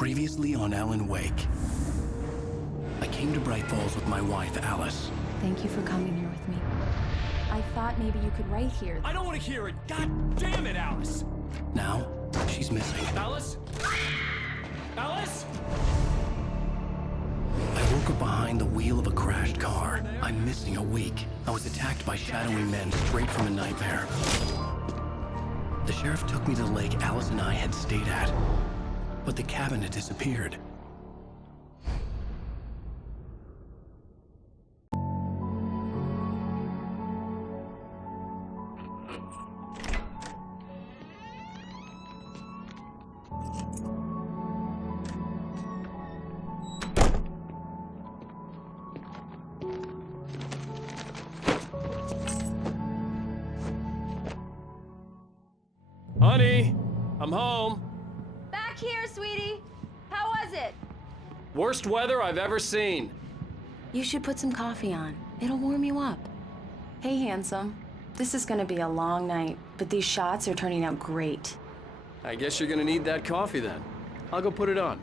Previously on Alan Wake. I came to Bright Falls with my wife, Alice. Thank you for coming here with me. I thought maybe you could write here. I don't want to hear it! God damn it, Alice! Now, she's missing. Alice? Alice? I woke up behind the wheel of a crashed car. I'm missing a week. I was attacked by shadowy men straight from a nightmare. The sheriff took me to the lake Alice and I had stayed at, but the cabin had disappeared. Honey, I'm home. Back here, sweetie. How was it? Worst weather I've ever seen. You should put some coffee on. It'll warm you up. Hey, handsome. This is gonna be a long night, but these shots are turning out great. I guess you're gonna need that coffee then. I'll go put it on.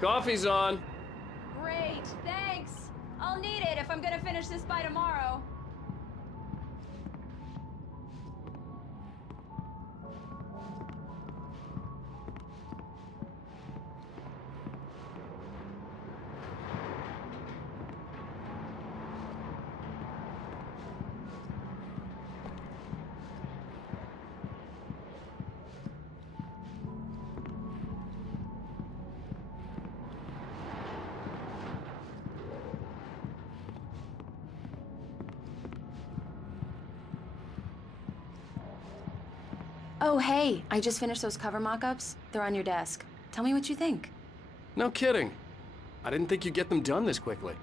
Coffee's on. Great, thanks. I'll need it if I'm gonna finish this by tomorrow. Oh, hey, I just finished those cover mock-ups. They're on your desk. Tell me what you think. No kidding. I didn't think you'd get them done this quickly.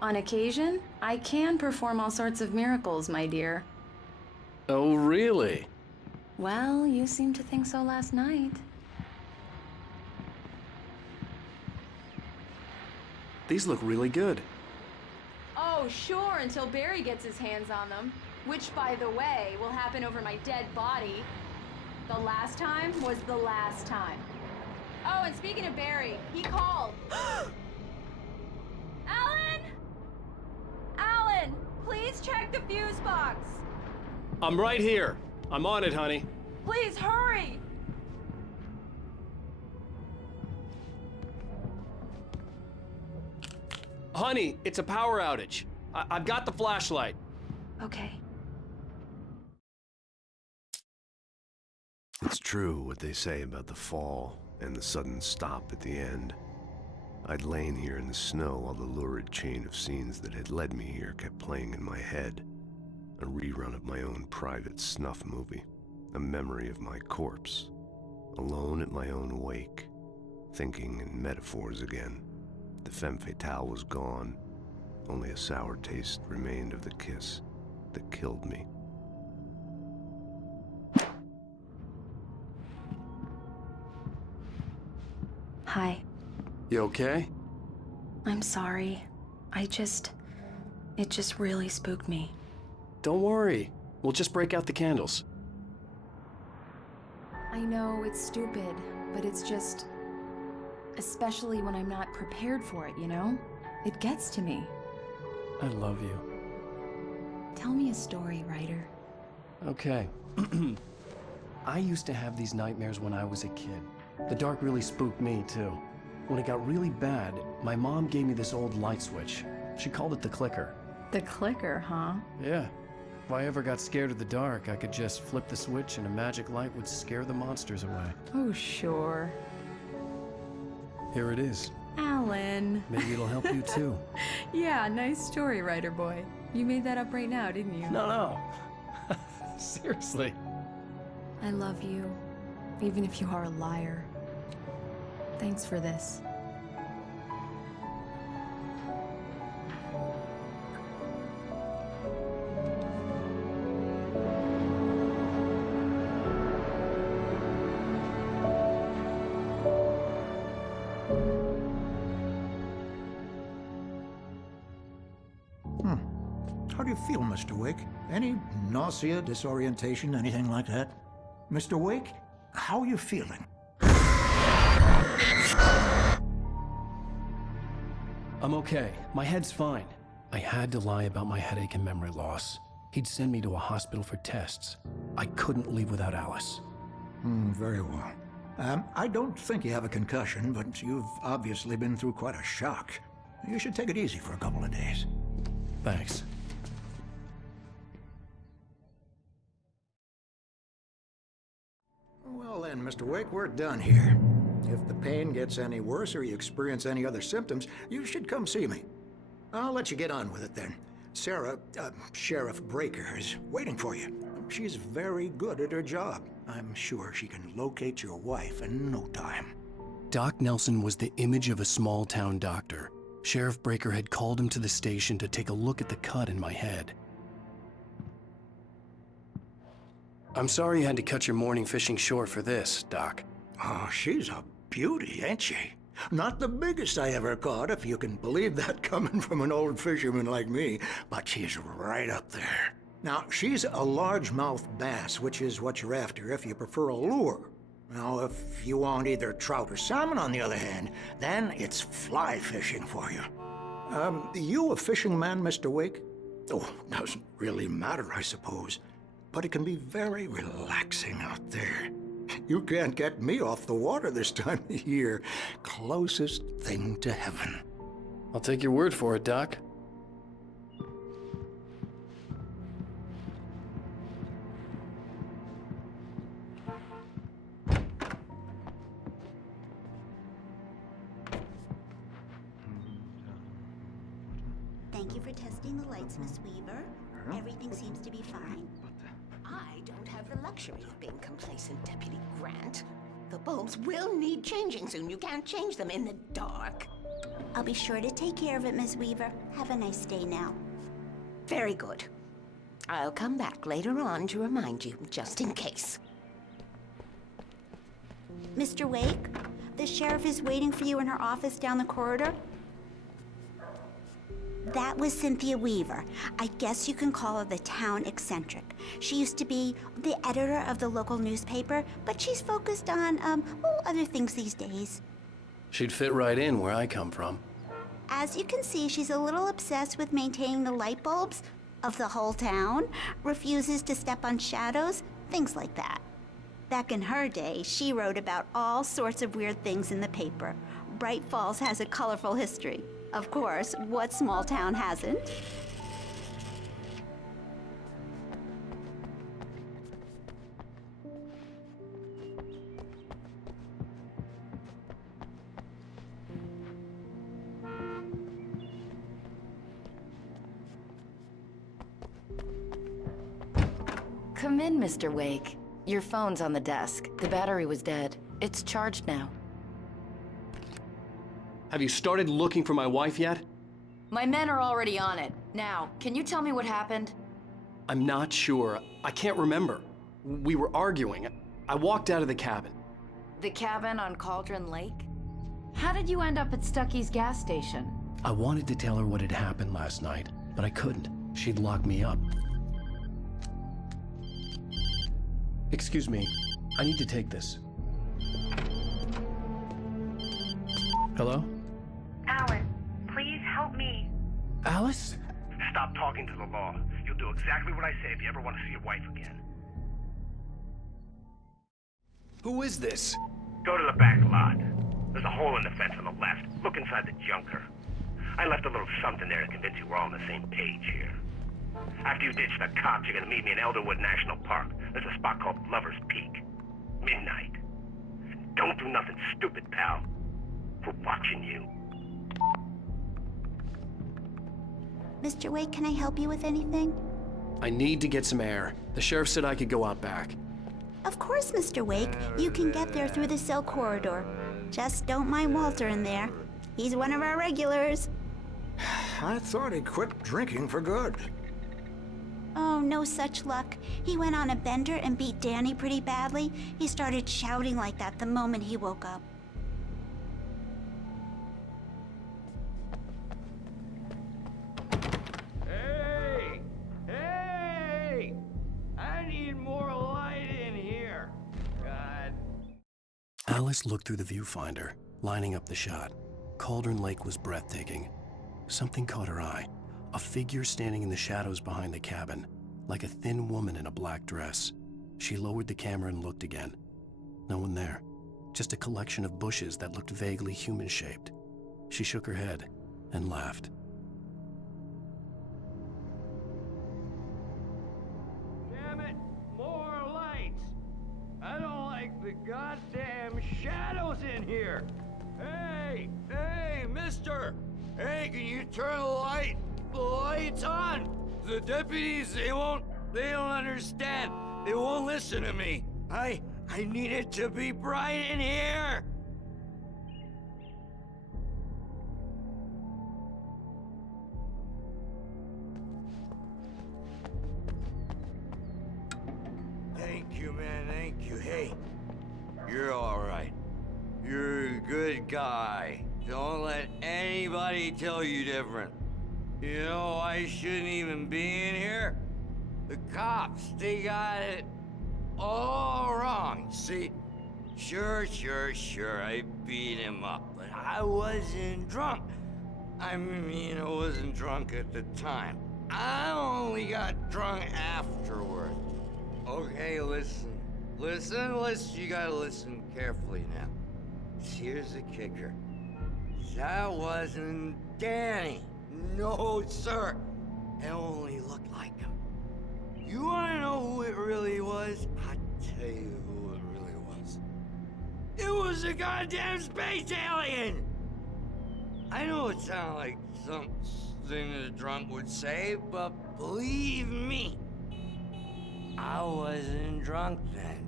On occasion, I can perform all sorts of miracles, my dear. Oh, really? Well, you seemed to think so last night. These look really good. Oh, sure, until Barry gets his hands on them. Which, by the way, will happen over my dead body. The last time was the last time. Oh, and speaking of Barry, he called. Alan! Alan, please check the fuse box. I'm right here. I'm on it, honey. Please hurry! Honey, it's a power outage. I've got the flashlight. Okay. It's true what they say about the fall and the sudden stop at the end. I'd lain here in the snow while the lurid chain of scenes that had led me here kept playing in my head. A rerun of my own private snuff movie. A memory of my corpse. Alone at my own wake. Thinking in metaphors again. The femme fatale was gone. Only a sour taste remained of the kiss that killed me. Hi. You okay? I'm sorry. It just really spooked me. Don't worry. We'll just break out the candles. I know it's stupid, but it's just... especially when I'm not prepared for it, you know? It gets to me. I love you. Tell me a story, writer. Okay. I used to have these nightmares when I was a kid. The dark really spooked me, too. When it got really bad, my mom gave me this old light switch. She called it the clicker. The clicker, huh? Yeah. If I ever got scared of the dark, I could just flip the switch and a magic light would scare the monsters away. Oh, sure. Here it is. Alan. Maybe it'll help you, too. Yeah, nice story, writer boy. You made that up right now, didn't you? No. Seriously. I love you, even if you are a liar. Thanks for this. How do you feel, Mr. Wake? Any nausea, disorientation, anything like that? Mr. Wake, how are you feeling? I'm okay. My head's fine. I had to lie about my headache and memory loss. He'd send me to a hospital for tests. I couldn't leave without Alice. Very well. I don't think you have a concussion, but you've obviously been through quite a shock. You should take it easy for a couple of days. Thanks. Well then, Mr. Wake, we're done here. If the pain gets any worse or you experience any other symptoms, you should come see me. I'll let you get on with it then. Sarah, Sheriff Breaker, is waiting for you. She's very good at her job. I'm sure she can locate your wife in no time. Doc Nelson was the image of a small-town doctor. Sheriff Breaker had called him to the station to take a look at the cut in my head. I'm sorry you had to cut your morning fishing short for this, Doc. Oh, she's a beauty, ain't she? Not the biggest I ever caught, if you can believe that coming from an old fisherman like me, but she's right up there. Now, she's a largemouth bass, which is what you're after if you prefer a lure. Now, if you want either trout or salmon, on the other hand, then it's fly fishing for you. You a fishing man, Mr. Wake? Oh, doesn't really matter, I suppose. But it can be very relaxing out there. You can't get me off the water this time of year. Closest thing to heaven. I'll take your word for it, Doc. Thank you for testing the lights, Miss Weaver. Everything seems to be fine. I don't have the luxury of being complacent, Deputy Grant. The bulbs will need changing soon. You can't change them in the dark. I'll be sure to take care of it, Miss Weaver. Have a nice day now. Very good. I'll come back later on to remind you, just in case. Mr. Wake, the sheriff is waiting for you in her office down the corridor. That was Cynthia Weaver. I guess you can call her the town eccentric. She used to be the editor of the local newspaper, but she's focused on, other things these days. She'd fit right in where I come from. As you can see, she's a little obsessed with maintaining the light bulbs of the whole town, refuses to step on shadows, things like that. Back in her day, she wrote about all sorts of weird things in the paper. Bright Falls has a colorful history. Of course, what small town hasn't? Come in, Mr. Wake. Your phone's on the desk. The battery was dead. It's charged now. Have you started looking for my wife yet? My men are already on it. Now, can you tell me what happened? I'm not sure. I can't remember. We were arguing. I walked out of the cabin. The cabin on Cauldron Lake? How did you end up at Stucky's gas station? I wanted to tell her what had happened last night, but I couldn't. She'd lock me up. Excuse me. I need to take this. Hello? Alan, please help me. Alice? Stop talking to the law. You'll do exactly what I say if you ever want to see your wife again. Who is this? Go to the back lot. There's a hole in the fence on the left. Look inside the junker. I left a little something there to convince you we're all on the same page here. After you ditch the cops, you're gonna meet me in Elderwood National Park. There's a spot called Lover's Peak. Midnight. Don't do nothing stupid, pal. We're watching you. Mr. Wake, can I help you with anything? I need to get some air. The sheriff said I could go out back. Of course, Mr. Wake. You can get there through the cell corridor. Just don't mind Walter in there. He's one of our regulars. I thought he quit drinking for good. Oh, no such luck. He went on a bender and beat Danny pretty badly. He started shouting like that the moment he woke up. Hey! Alice looked through the viewfinder, lining up the shot. Cauldron Lake was breathtaking. Something caught her eye. A figure standing in the shadows behind the cabin, like a thin woman in a black dress. She lowered the camera and looked again. No one there. Just a collection of bushes that looked vaguely human-shaped. She shook her head and laughed. Damn it! More lights! I don't like the goddamn shadows in here! Hey! Hey, mister! Hey, can you turn the lights on? The deputies, they don't understand. They won't listen to me. I need it to be bright in here! Thank you, man, thank you. Hey, you're all right. You're a good guy. Don't let anybody tell you different. You know, I shouldn't even be in here. The cops, they got it all wrong. See, sure, I beat him up, but I wasn't drunk. I mean, I wasn't drunk at the time. I only got drunk afterward. Okay, listen, you gotta listen carefully now. Here's the kicker. That wasn't Danny. No, sir. It only looked like him. You wanna know who it really was? I'll tell you who it really was. It was a goddamn space alien! I know it sounds like something a drunk would say, but believe me, I wasn't drunk then.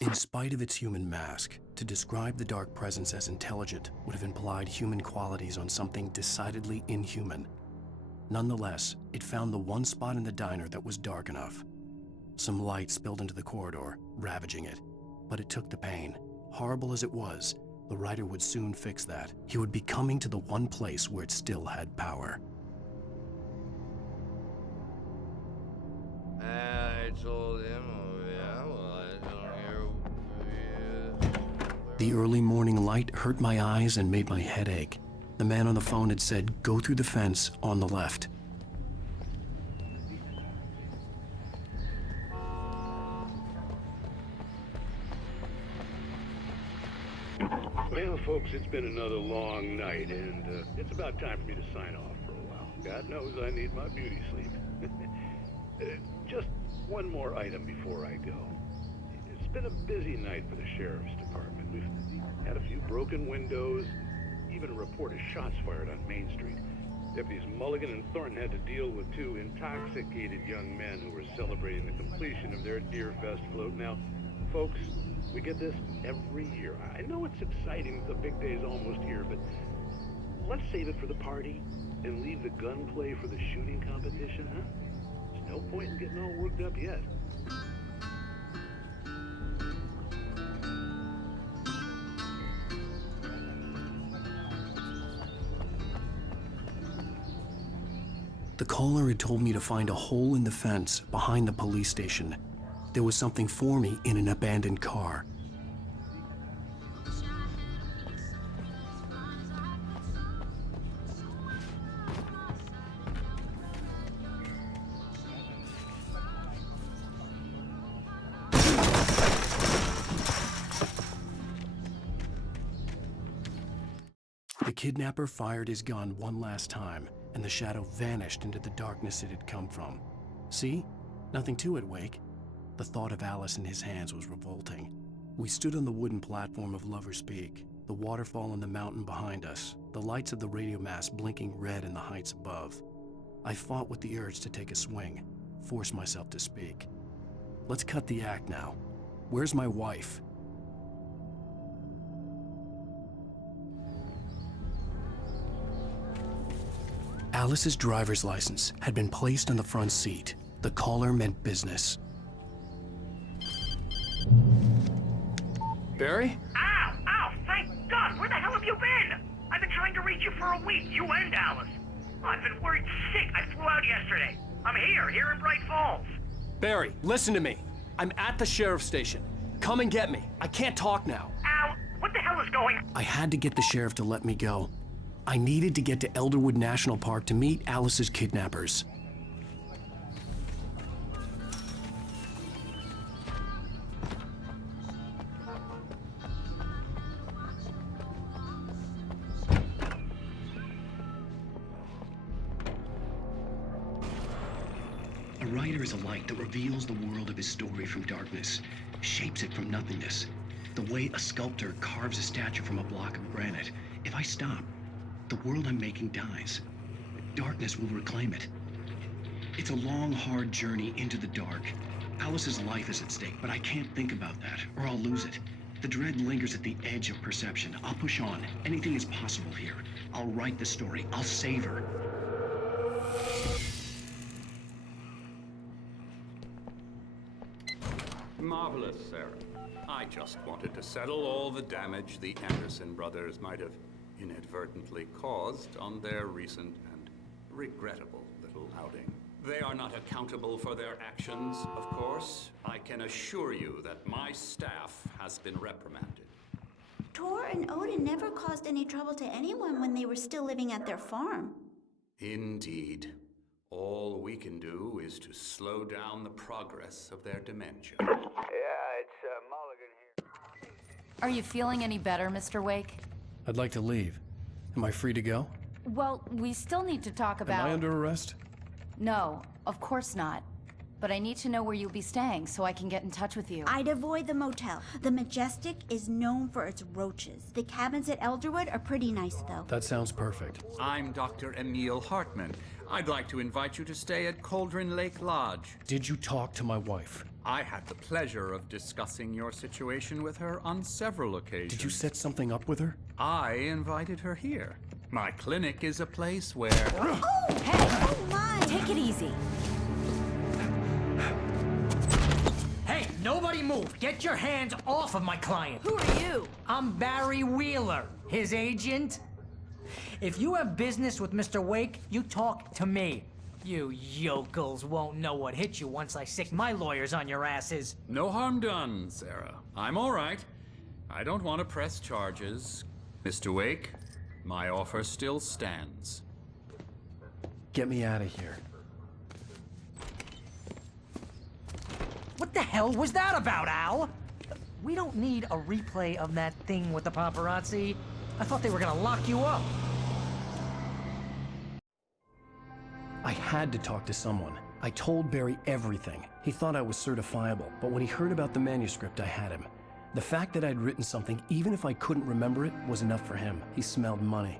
In spite of its human mask, to describe the dark presence as intelligent would have implied human qualities on something decidedly inhuman. Nonetheless, it found the one spot in the diner that was dark enough. Some light spilled into the corridor, ravaging it. But it took the pain. Horrible as it was, the writer would soon fix that. He would be coming to the one place where it still had power. I told him, oh yeah, well, I don't hear. The early morning light hurt my eyes and made my head ache. The man on the phone had said, "Go through the fence on the left." Well, folks, it's been another long night, and it's about time for me to sign off for a while. God knows I need my beauty sleep. Just one more item before I go. It's been a busy night for the Sheriff's Department. We've had a few broken windows, even a report of shots fired on Main Street. Deputies Mulligan and Thornton had to deal with two intoxicated young men who were celebrating the completion of their Deer Fest float. Now, folks, we get this every year. I know it's exciting, the big day's almost here, but let's save it for the party and leave the gunplay for the shooting competition, huh? There's no point in getting all worked up yet. The caller had told me to find a hole in the fence behind the police station. There was something for me in an abandoned car. The kidnapper fired his gun one last time, and the shadow vanished into the darkness it had come from. See? Nothing to it, Wake. The thought of Alice in his hands was revolting. We stood on the wooden platform of Lover's Peak, the waterfall and the mountain behind us, the lights of the radio mast blinking red in the heights above. I fought with the urge to take a swing, force myself to speak. Let's cut the act now. Where's my wife? Alice's driver's license had been placed on the front seat. The caller meant business. Barry? Ow! Thank God! Where the hell have you been? I've been trying to reach you for a week, you and Alice. I've been worried sick. I flew out yesterday. I'm here in Bright Falls. Barry, listen to me. I'm at the sheriff's station. Come and get me. I can't talk now. Al, what the hell is going on? I had to get the sheriff to let me go. I needed to get to Elderwood National Park to meet Alice's kidnappers. A writer is a light that reveals the world of his story from darkness, shapes it from nothingness. The way a sculptor carves a statue from a block of granite. If I stop, the world I'm making dies. Darkness will reclaim it. It's a long, hard journey into the dark. Alice's life is at stake, but I can't think about that, or I'll lose it. The dread lingers at the edge of perception. I'll push on. Anything is possible here. I'll write the story. I'll save her. Marvelous, Sarah. I just wanted to settle all the damage the Anderson brothers might have inadvertently caused on their recent and regrettable little outing. They are not accountable for their actions, of course. I can assure you that my staff has been reprimanded. Tor and Odin never caused any trouble to anyone when they were still living at their farm. Indeed. All we can do is to slow down the progress of their dementia. Yeah, it's Mulligan here. Are you feeling any better, Mr. Wake? I'd like to leave. Am I free to go? Well, we still need to talk about... Am I under arrest? No, of course not. But I need to know where you'll be staying so I can get in touch with you. I'd avoid the motel. The Majestic is known for its roaches. The cabins at Elderwood are pretty nice, though. That sounds perfect. I'm Dr. Emil Hartman. I'd like to invite you to stay at Cauldron Lake Lodge. Did you talk to my wife? I had the pleasure of discussing your situation with her on several occasions. Did you set something up with her? I invited her here. My clinic is a place where... Oh! Hey! Oh, my! Take it easy. Hey, nobody move! Get your hands off of my client! Who are you? I'm Barry Wheeler, his agent. If you have business with Mr. Wake, you talk to me. You yokels won't know what hit you once I sick my lawyers on your asses. No harm done, Sarah. I'm all right. I don't want to press charges. Mr. Wake, my offer still stands. Get me out of here. What the hell was that about, Al? We don't need a replay of that thing with the paparazzi. I thought they were gonna lock you up. I had to talk to someone. I told Barry everything. He thought I was certifiable, but when he heard about the manuscript, I had him. The fact that I'd written something, even if I couldn't remember it, was enough for him. He smelled money.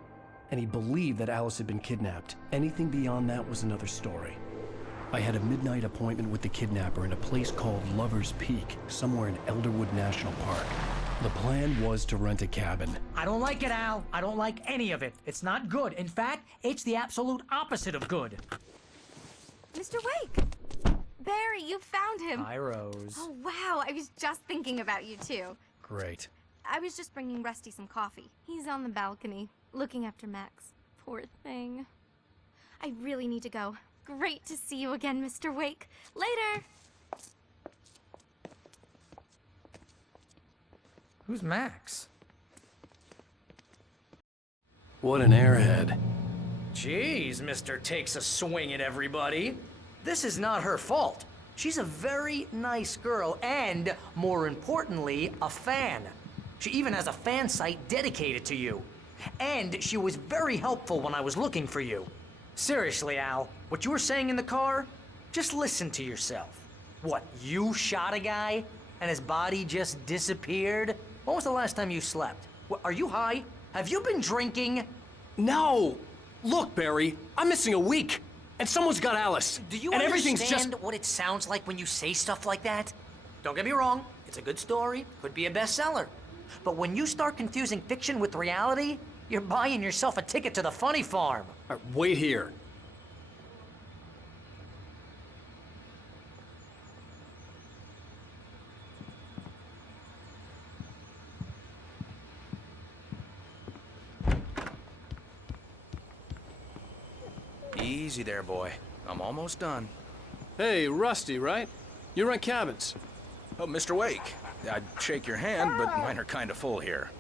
And he believed that Alice had been kidnapped. Anything beyond that was another story. I had a midnight appointment with the kidnapper in a place called Lover's Peak, somewhere in Elderwood National Park. The plan was to rent a cabin. I don't like it, Al. I don't like any of it. It's not good. In fact, it's the absolute opposite of good. Mr. Wake! Barry, you found him. Hi, Rose. Oh, wow. I was just thinking about you, too. Great. I was just bringing Rusty some coffee. He's on the balcony, looking after Max. Poor thing. I really need to go. Great to see you again, Mr. Wake. Later! Who's Max? What an airhead. Jeez, Mr. Takes a swing at everybody. This is not her fault. She's a very nice girl and, more importantly, a fan. She even has a fan site dedicated to you. And she was very helpful when I was looking for you. Seriously, Al, what you were saying in the car, just listen to yourself. What, you shot a guy and his body just disappeared? When was the last time you slept? What, are you high? Have you been drinking? No! Look, Barry, I'm missing a week. And someone's got Alice. Do you and understand everything's just... what it sounds like when you say stuff like that? Don't get me wrong, it's a good story, could be a bestseller. But when you start confusing fiction with reality, you're buying yourself a ticket to the funny farm. All right, wait here. Easy there, boy. I'm almost done. Hey, Rusty, right? You rent cabins. Oh, Mr. Wake. I'd shake your hand, but mine are kind of full here.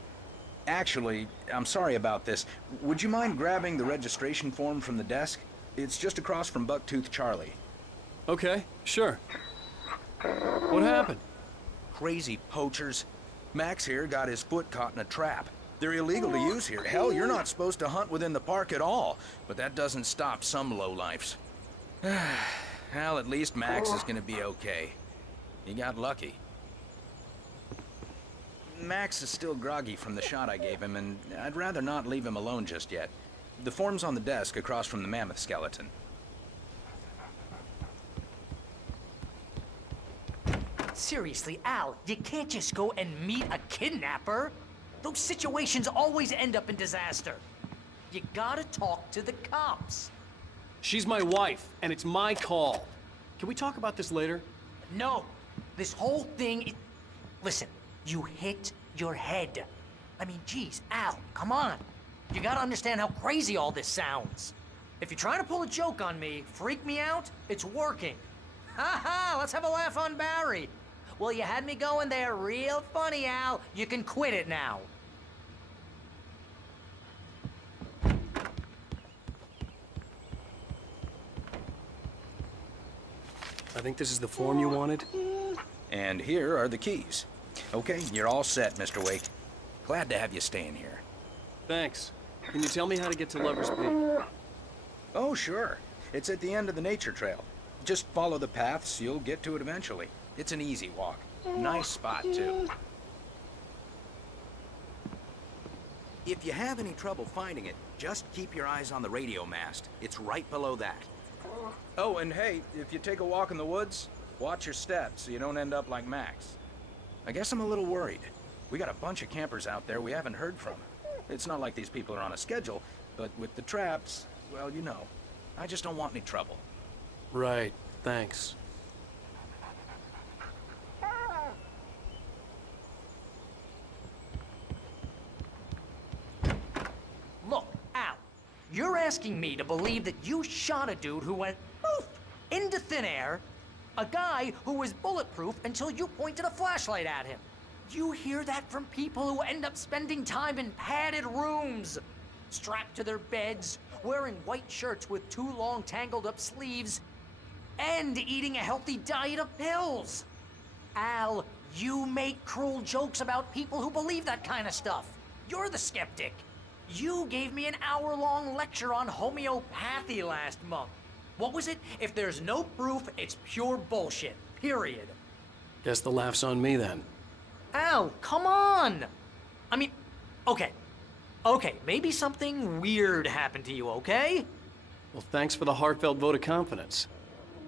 Actually, I'm sorry about this. Would you mind grabbing the registration form from the desk? It's just across from Bucktooth Charlie. Okay, sure. What happened? Crazy poachers. Max here got his foot caught in a trap. They're illegal to use here. Hell, you're not supposed to hunt within the park at all. But that doesn't stop some lowlifes. Well, at least Max is gonna be okay. He got lucky. Max is still groggy from the shot I gave him, and I'd rather not leave him alone just yet. The form's on the desk across from the mammoth skeleton. Seriously, Al, you can't just go and meet a kidnapper. Those situations always end up in disaster. You gotta talk to the cops. She's my wife, and it's my call. Can we talk about this later? No, this whole thing, listen, you hit your head. I mean, geez, Al, come on. You gotta understand how crazy all this sounds. If you're trying to pull a joke on me, freak me out, it's working. Ha ha, let's have a laugh on Barry. Well, you had me going there real funny, Al. You can quit it now. I think this is the form you wanted. And here are the keys. Okay, you're all set, Mr. Wake. Glad to have you staying here. Thanks. Can you tell me how to get to Lover's Peak? Oh, sure. It's at the end of the nature trail. Just follow the paths, you'll get to it eventually. It's an easy walk. Nice spot, too. If you have any trouble finding it, just keep your eyes on the radio mast. It's right below that. Oh, and hey, if you take a walk in the woods, watch your steps so you don't end up like Max. I guess I'm a little worried. We got a bunch of campers out there we haven't heard from. It's not like these people are on a schedule, but with the traps, well, you know. I just don't want any trouble. Right, thanks. Look, Al, you're asking me to believe that you shot a dude who went poof into thin air, a guy who was bulletproof until you pointed a flashlight at him. You hear that from people who end up spending time in padded rooms, strapped to their beds, wearing white shirts with too long tangled up sleeves, and eating a healthy diet of pills. Al, you make cruel jokes about people who believe that kind of stuff. You're the skeptic. You gave me an hour-long lecture on homeopathy last month. What was it? If there's no proof, it's pure bullshit. Period. Guess the laugh's on me then. Al, come on! I mean, okay. Okay, maybe something weird happened to you, okay? Well, thanks for the heartfelt vote of confidence.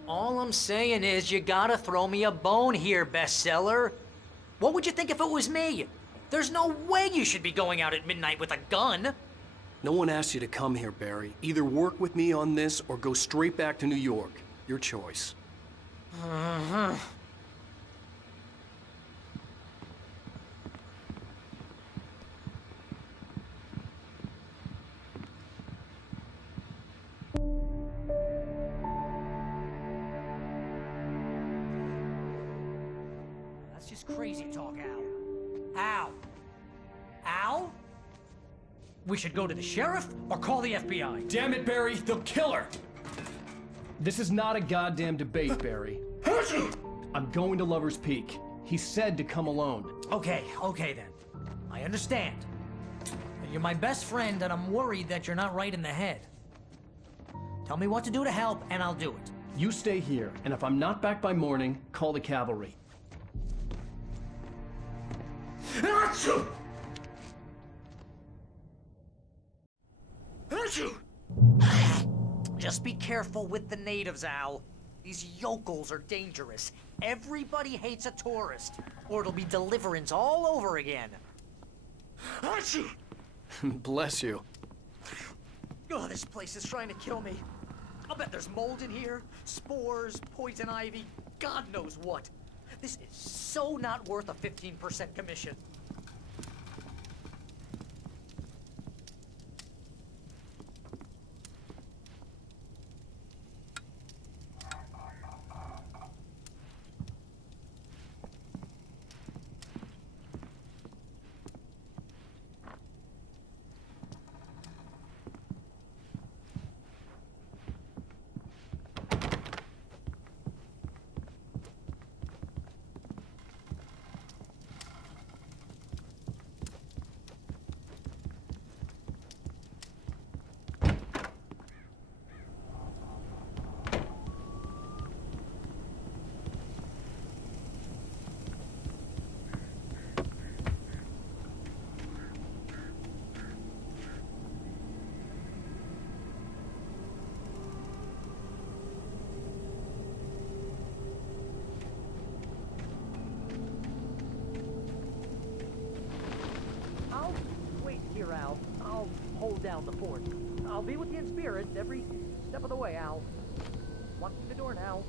All I'm saying is you gotta throw me a bone here, bestseller. What would you think if it was me? There's no way you should be going out at midnight with a gun. No one asked you to come here, Barry. Either work with me on this or go straight back to New York. Your choice. Uh-huh. That's just crazy talk, Al. Al? Al? We should go to the sheriff or call the FBI. Damn it, Barry, they'll kill her! This is not a goddamn debate, Barry. I'm going to Lover's Peak. He said to come alone. Okay then. I understand. You're my best friend, and I'm worried that you're not right in the head. Tell me what to do to help, and I'll do it. You stay here, and if I'm not back by morning, call the cavalry. Achoo! Just be careful with the natives, Al. These yokels are dangerous. Everybody hates a tourist, or it'll be Deliverance all over again. Achoo! Bless you. Oh, this place is trying to kill me. I'll bet there's mold in here, spores, poison ivy, God knows what. This is so not worth a 15% commission. down the fort. I'll be with you in spirit every step of the way, Al. Walk through the door now.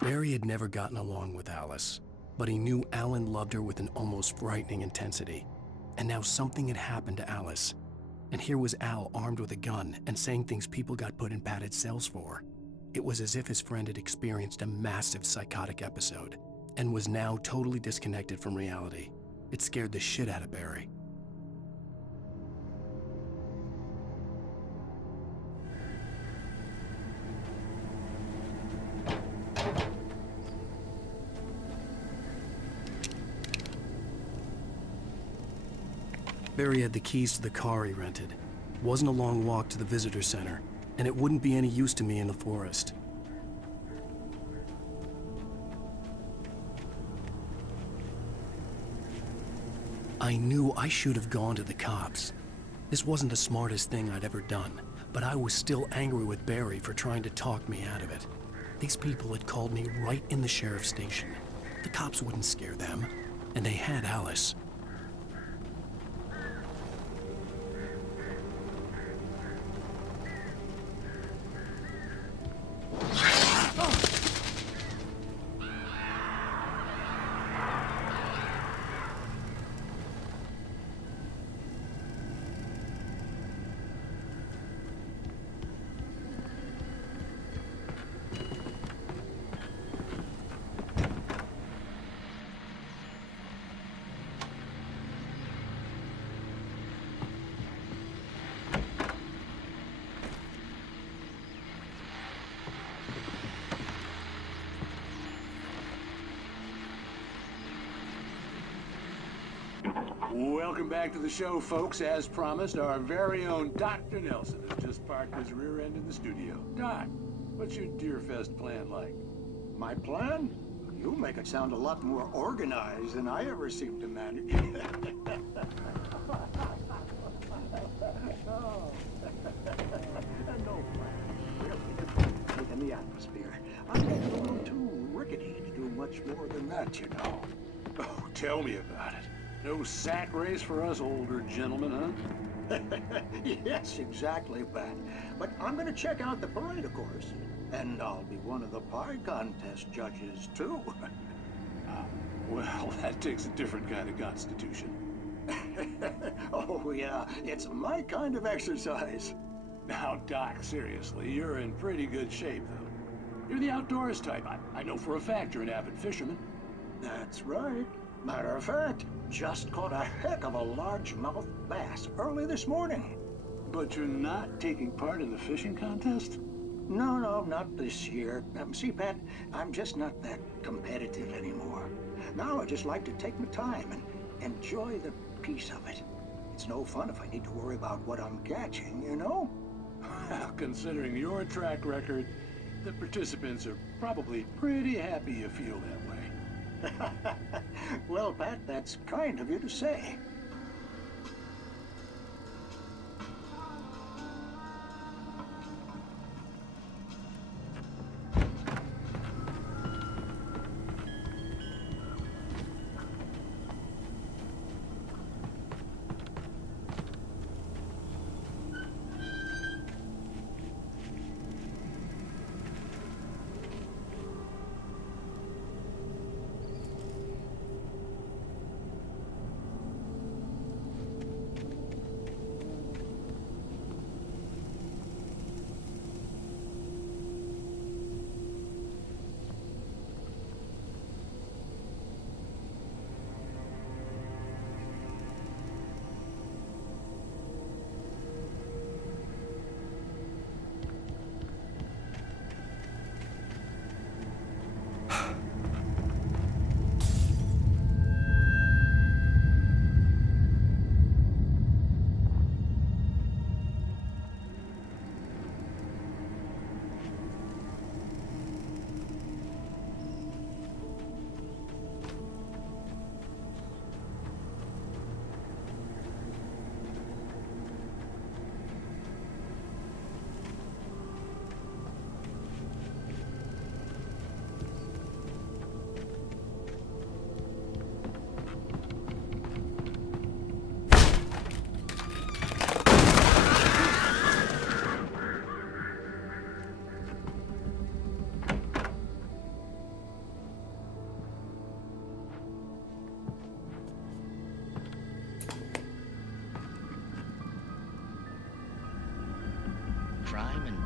Barry had never gotten along with Alice, but he knew Alan loved her with an almost frightening intensity. And now something had happened to Alice. And here was Al armed with a gun and saying things people got put in padded cells for. It was as if his friend had experienced a massive psychotic episode and was now totally disconnected from reality. It scared the shit out of Barry. Barry had the keys to the car he rented. It wasn't a long walk to the visitor center, and it wouldn't be any use to me in the forest. I knew I should have gone to the cops. This wasn't the smartest thing I'd ever done, but I was still angry with Barry for trying to talk me out of it. These people had called me right in the sheriff's station. The cops wouldn't scare them, and they had Alice. Welcome back to the show, folks. As promised, our very own Dr. Nelson has just parked his rear end in the studio. Doc, what's your Deerfest plan like? My plan? You make it sound a lot more organized than I ever seem to manage. Oh. No plan. Really, in the atmosphere. I'm getting a little too rickety to do much more than that, you know. Oh, tell me about it. No sack race for us older gentlemen, huh? Yes, exactly, Pat. But I'm gonna check out the parade, of course. And I'll be one of the pie contest judges, too. Well, that takes a different kind of constitution. Oh, yeah. It's my kind of exercise. Now, Doc, seriously, you're in pretty good shape, though. You're the outdoors type. I know for a fact you're an avid fisherman. That's right. Matter of fact, just caught a heck of a largemouth bass early this morning. But you're not taking part in the fishing contest? No, not this year. See, Pat, I'm just not that competitive anymore. Now I just like to take my time and enjoy the peace of it. It's no fun if I need to worry about what I'm catching, you know? Considering your track record, the participants are probably pretty happy you feel that way. Well, Pat, that's kind of you to say.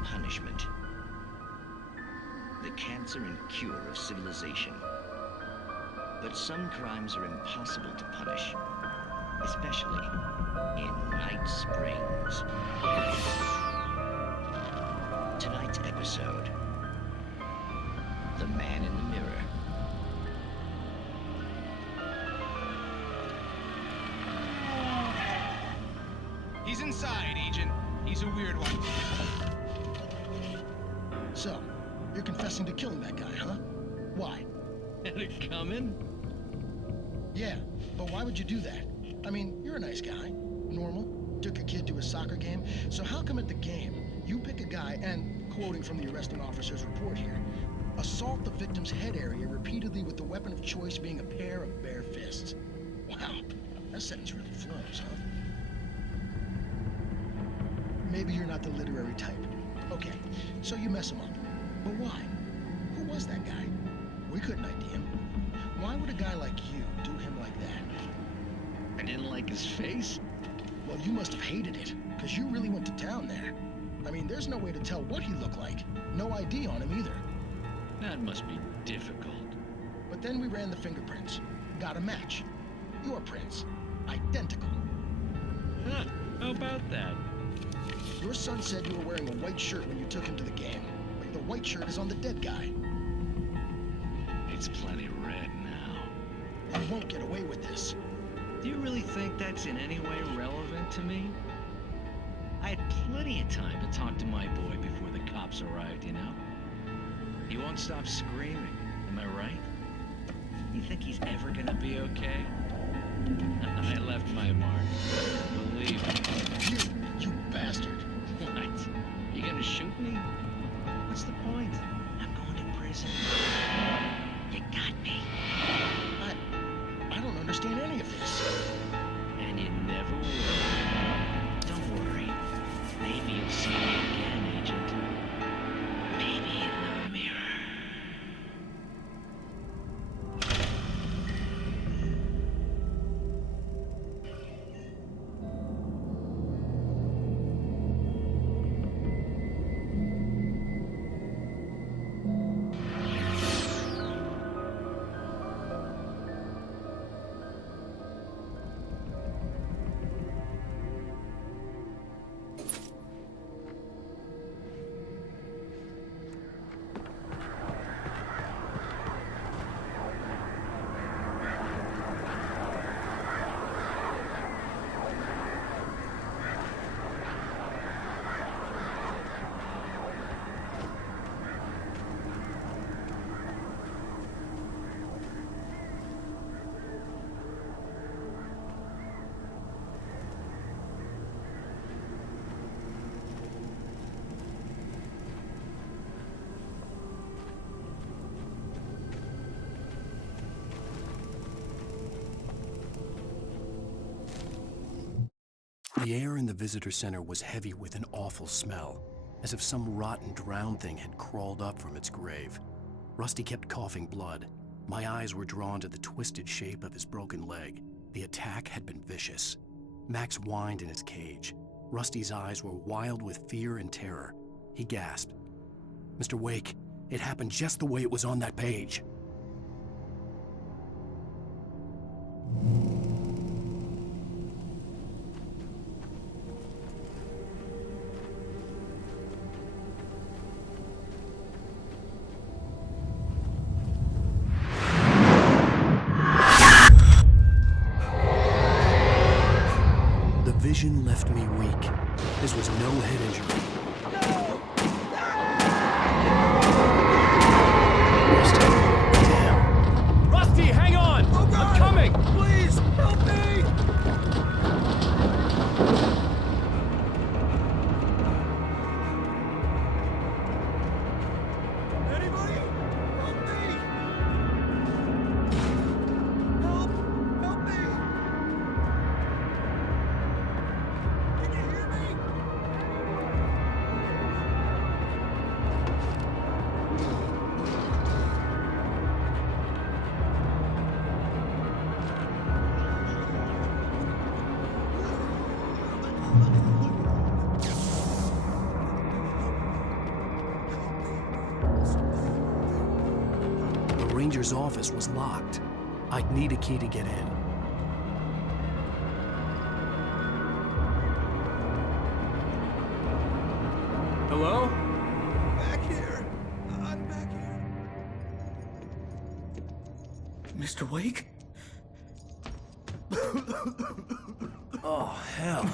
punishment. The cancer and cure of civilization. But some crimes are impossible to punish, especially in Night Springs. Tonight's episode, The Man in the Mirror. He's inside, Agent. He's a weird one. So, you're confessing to killing that guy, huh? Why? Had it coming? Yeah, but why would you do that? I mean, you're a nice guy. Normal. Took a kid to a soccer game. So how come at the game, you pick a guy and, quoting from the arresting officer's report here, assault the victim's head area repeatedly with the weapon of choice being a pair of bare fists? Wow, that sentence really flows, huh? Maybe you're not the literary type. Okay, so you mess him up. But why? Who was that guy? We couldn't ID him. Why would a guy like you do him like that? I didn't like his face? Well, you must have hated it, because you really went to town there. I mean, there's no way to tell what he looked like. No ID on him either. That must be difficult. But then we ran the fingerprints. Got a match. Your prints. Identical. Huh, how about that? Your son said you were wearing a white shirt when you took him to the game. But the white shirt is on the dead guy. It's plenty red now. You won't get away with this. Do you really think that's in any way relevant to me? I had plenty of time to talk to my boy before the cops arrived, you know? He won't stop screaming, am I right? You think he's ever gonna be okay? I left my mark. Believe me. You bastard. What? You gonna shoot me? What's the point? I'm going to prison. You got me. I don't understand any of this. And you never will. Don't worry. Maybe you'll see me again, Agent. Maybe in the mirror. The air in the visitor center was heavy with an awful smell, as if some rotten drowned thing had crawled up from its grave. Rusty kept coughing blood. My eyes were drawn to the twisted shape of his broken leg. The attack had been vicious. Max whined in his cage. Rusty's eyes were wild with fear and terror. He gasped. "Mr. Wake, it happened just the way it was on that page." The vision left me weak. This was no head injury. Rusty, hang on! Oh, God! I'm coming! Please, help me! Anybody? Help me! Help! Help me! Can you hear me? ranger's office was locked. I'd need a key to get in. Hello? Back here. I'm back here. Mr. Wake? Oh, hell.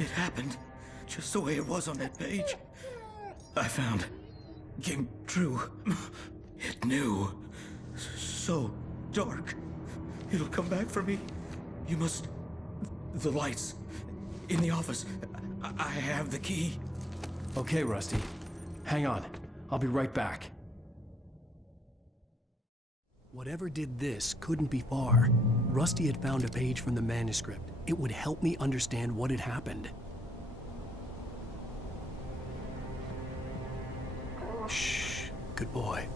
It happened just the way it was on that page. I found. Came true. It knew. So dark. It'll come back for me. You must... The lights. In the office. I have the key. Okay, Rusty. Hang on. I'll be right back. Whatever did this couldn't be far. Rusty had found a page from the manuscript. It would help me understand what had happened. Shh. Good boy.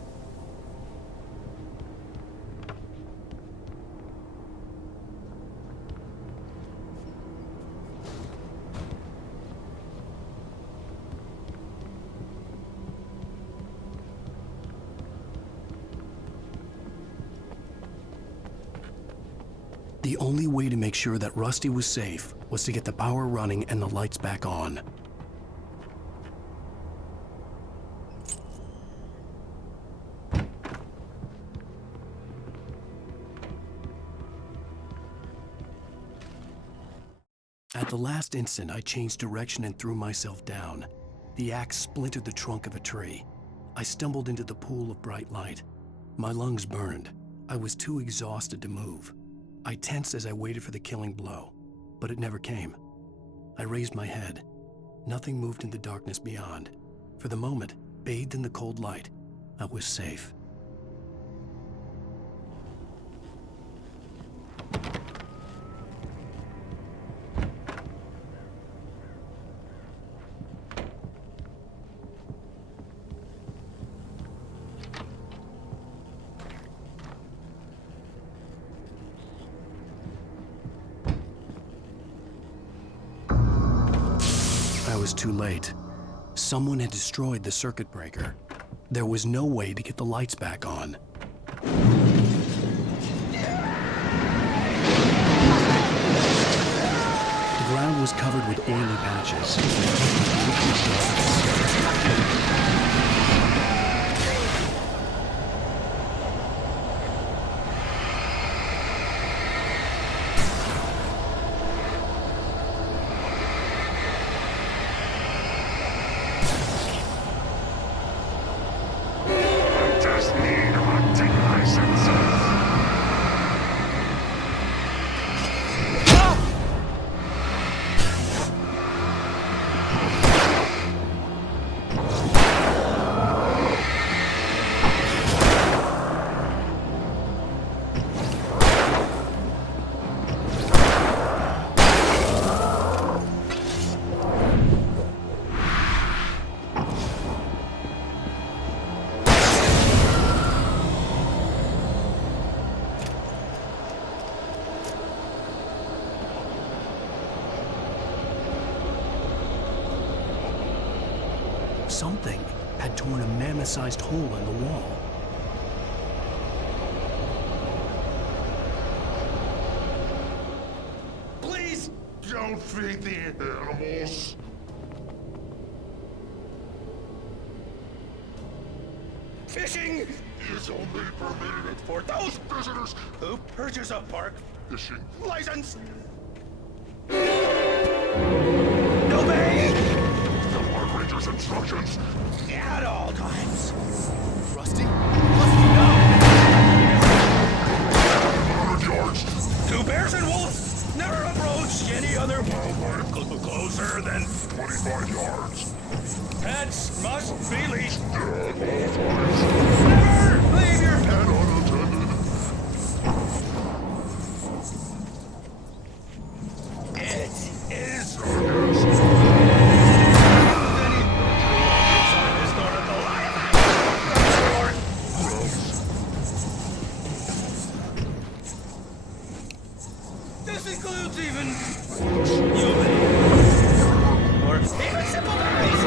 The only way to make sure that Rusty was safe was to get the power running and the lights back on. At the last instant, I changed direction and threw myself down. The axe splintered the trunk of a tree. I stumbled into the pool of bright light. My lungs burned. I was too exhausted to move. I tensed as I waited for the killing blow, but it never came. I raised my head. Nothing moved in the darkness beyond. For the moment, bathed in the cold light, I was safe. I was too late. Someone had destroyed the circuit breaker. There was no way to get the lights back on. The ground was covered with oily patches. Something had torn a mammoth-sized hole in the wall. Please don't feed the animals. Fishing is only permitted for those visitors who purchase a park fishing license. Obey the park ranger's instructions at all times. Rusty? No! 100 yards. 2 bears and wolves never approach any other wildlife closer than 25 yards. Pets must be leashed. Never leave your pet unattended. It is This includes even human or even simple berries.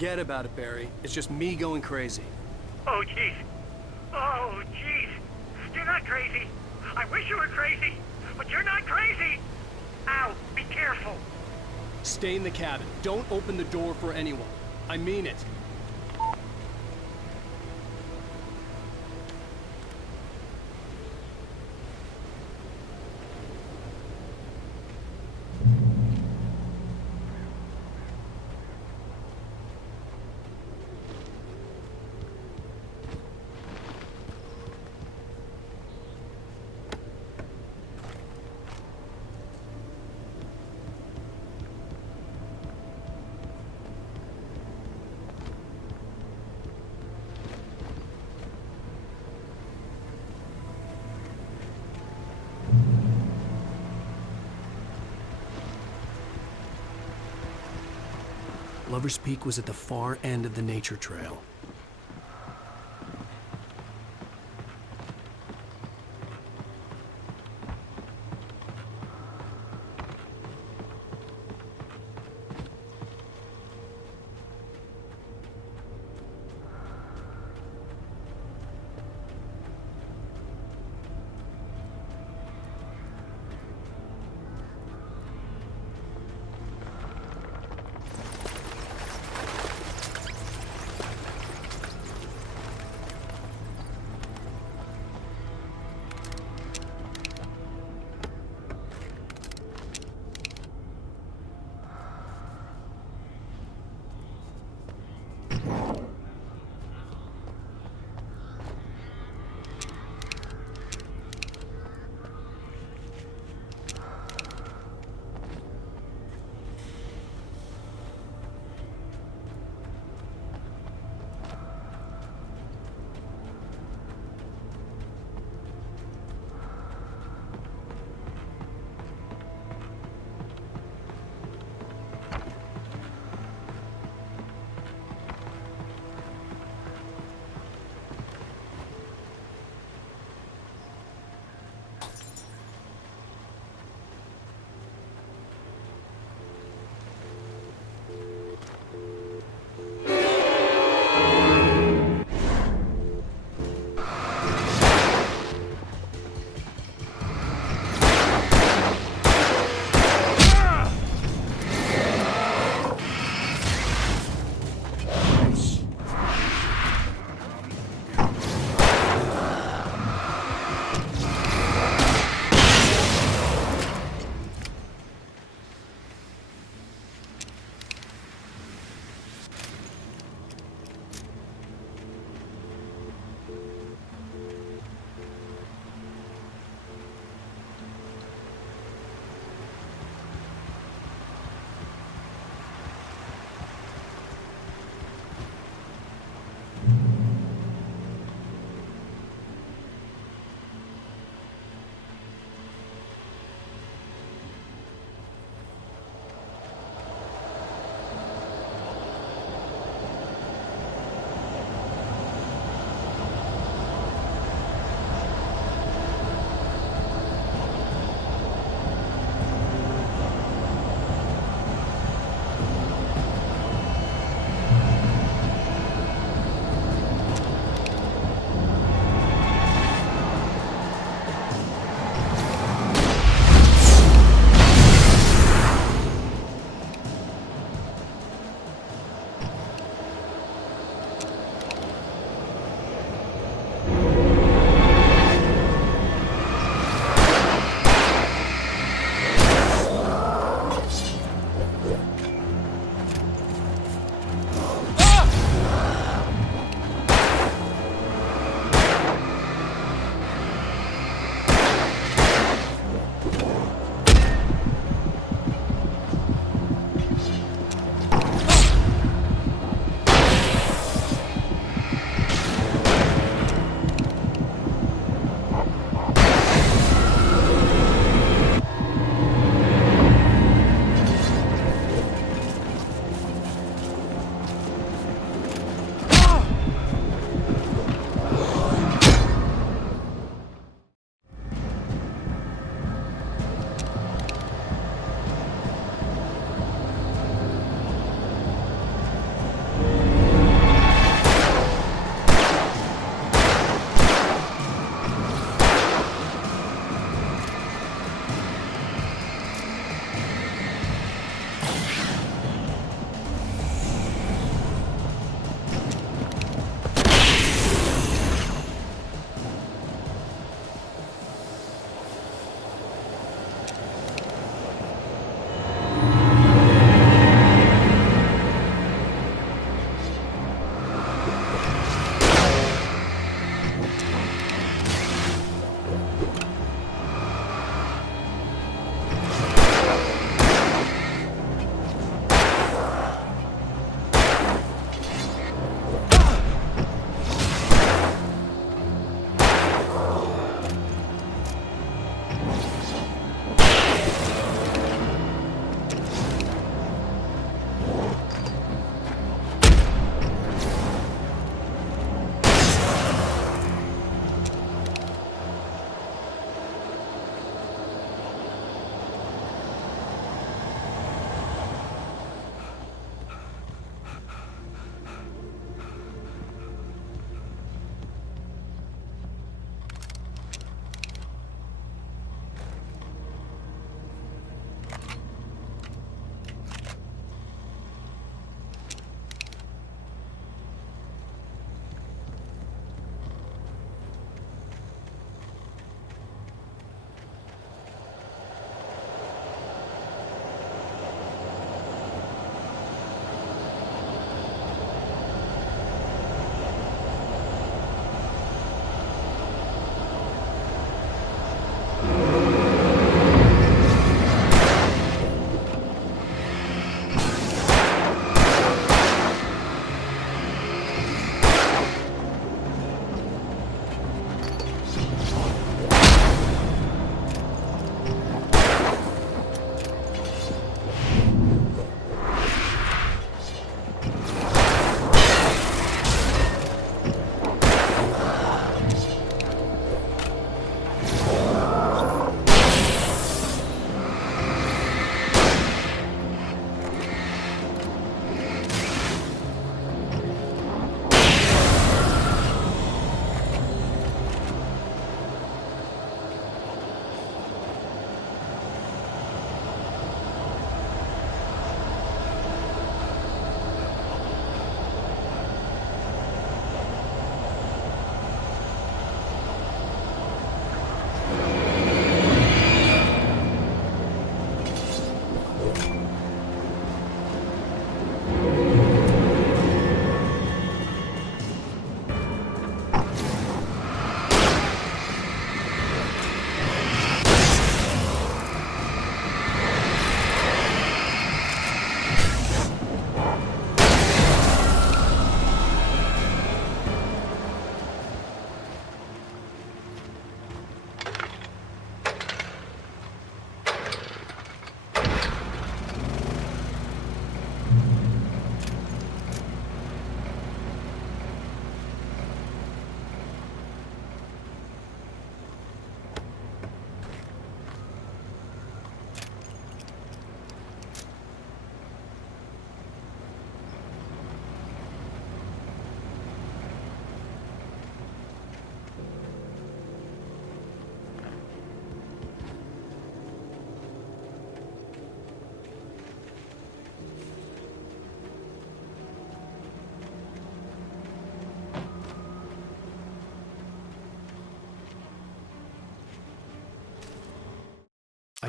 Forget about it, Barry. It's just me going crazy. Oh, jeez. Oh, jeez. You're not crazy. I wish you were crazy, but you're not crazy. Ow, be careful. Stay in the cabin. Don't open the door for anyone. I mean it. Lover's Peak was at the far end of the nature trail.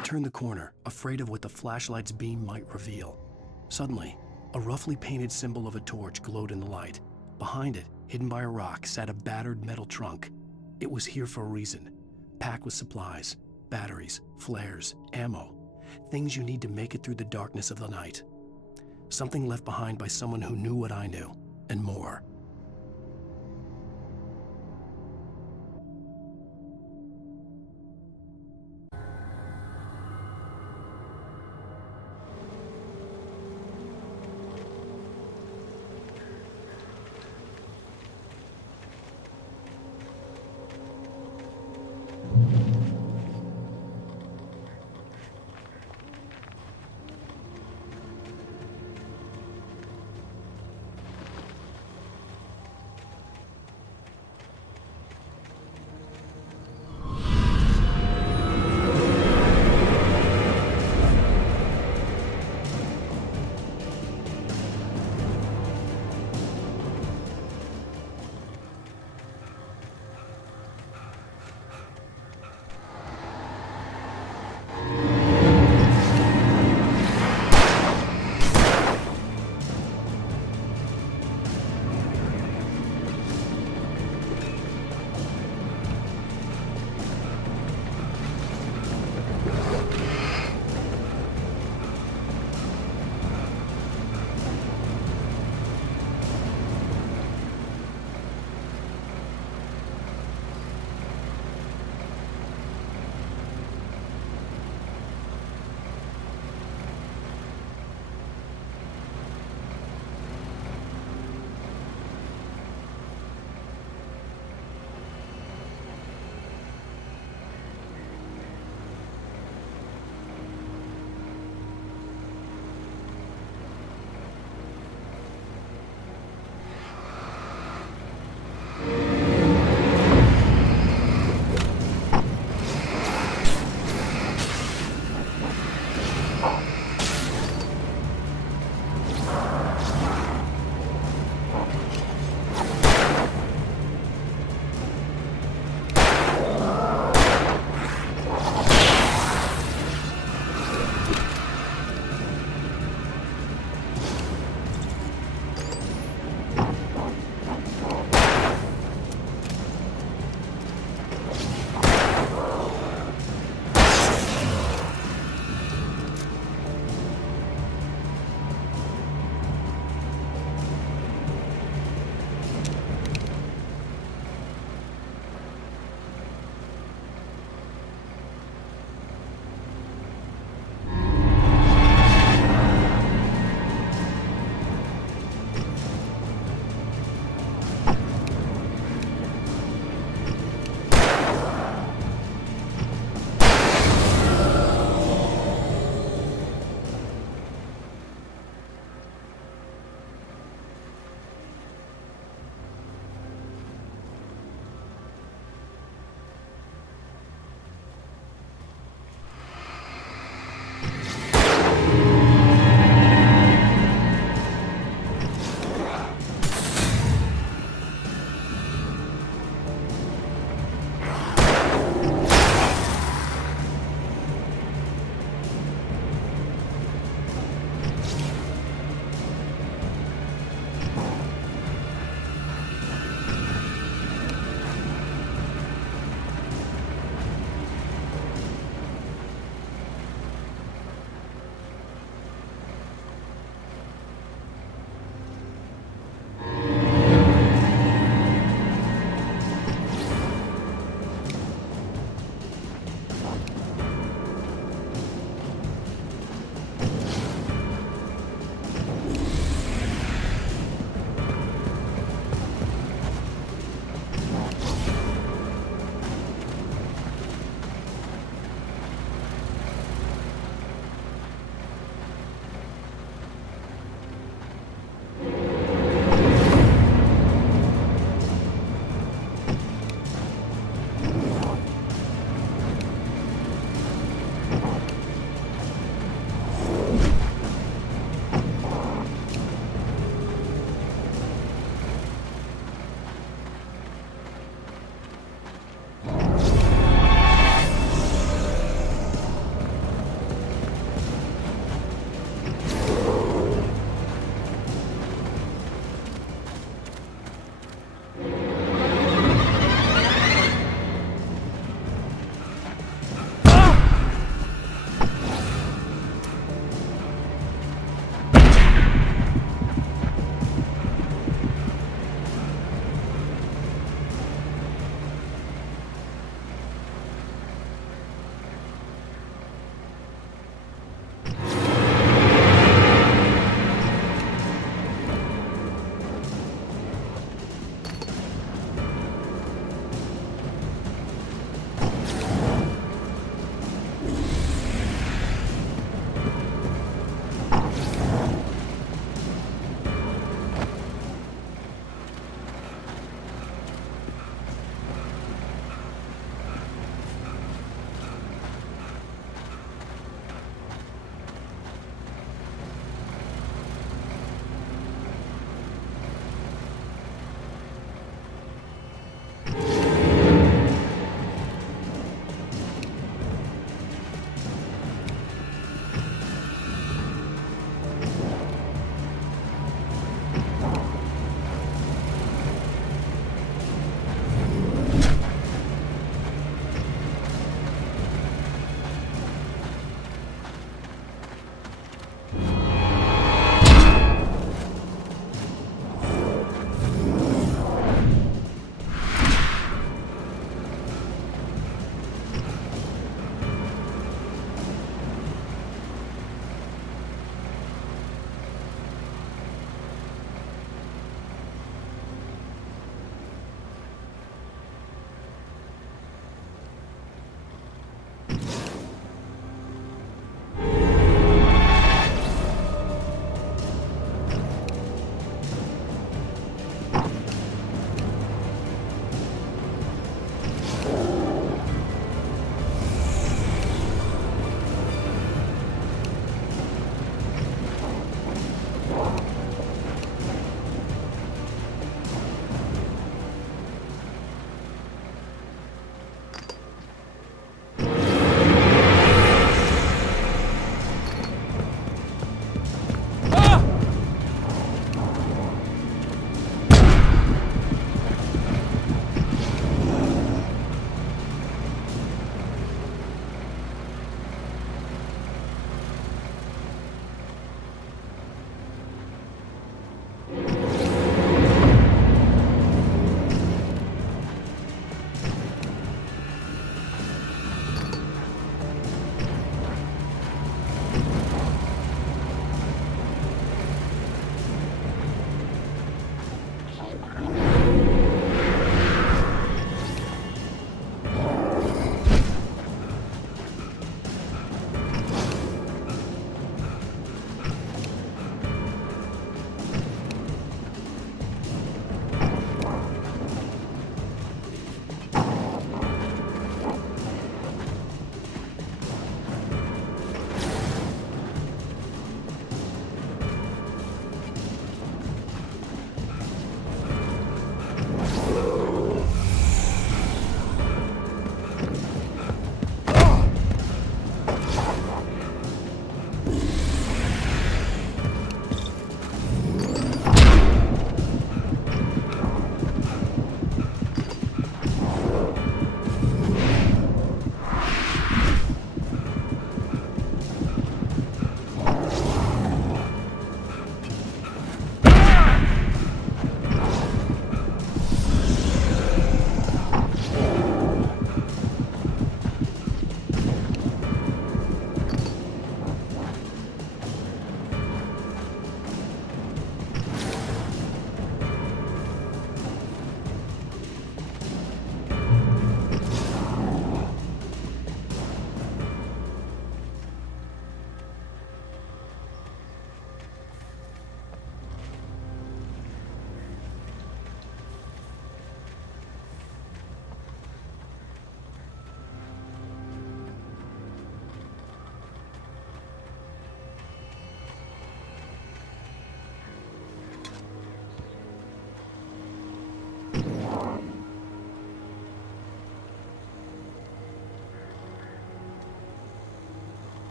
I turned the corner, afraid of what the flashlight's beam might reveal. Suddenly, a roughly painted symbol of a torch glowed in the light. Behind it, hidden by a rock, sat a battered metal trunk. It was here for a reason, packed with supplies, batteries, flares, ammo, things you need to make it through the darkness of the night. Something left behind by someone who knew what I knew, and more.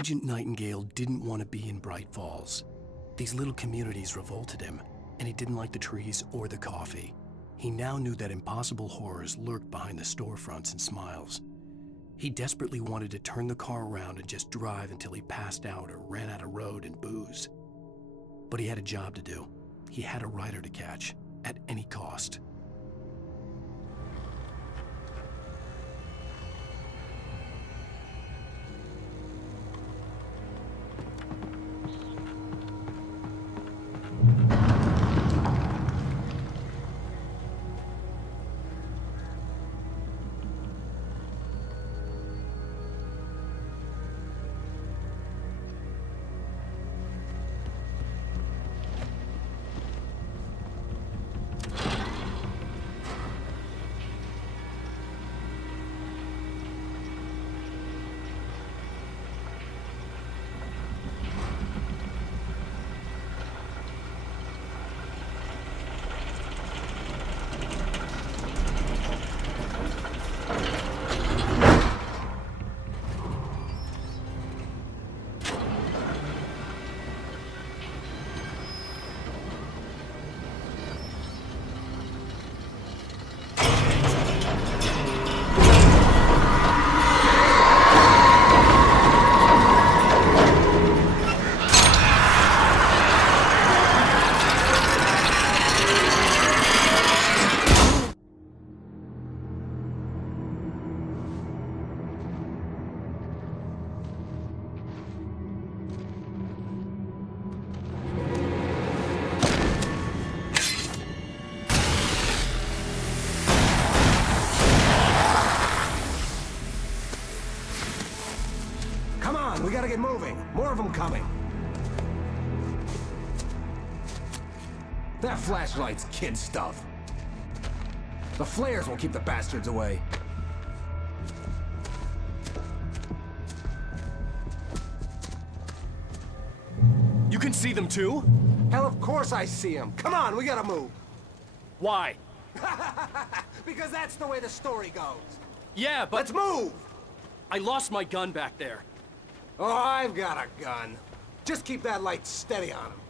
Agent Nightingale didn't want to be in Bright Falls. These little communities revolted him, and he didn't like the trees or the coffee. He now knew that impossible horrors lurked behind the storefronts and smiles. He desperately wanted to turn the car around and just drive until he passed out or ran out of road and booze. But he had a job to do. He had a rider to catch, at any cost. Come on, we gotta get moving. More of them coming. That flashlight's kid stuff. The flares will keep the bastards away. You can see them too? Hell, of course I see them. Come on, we gotta move. Why? Because that's the way the story goes. Yeah, but... Let's move! I lost my gun back there. Oh, I've got a gun. Just keep that light steady on him.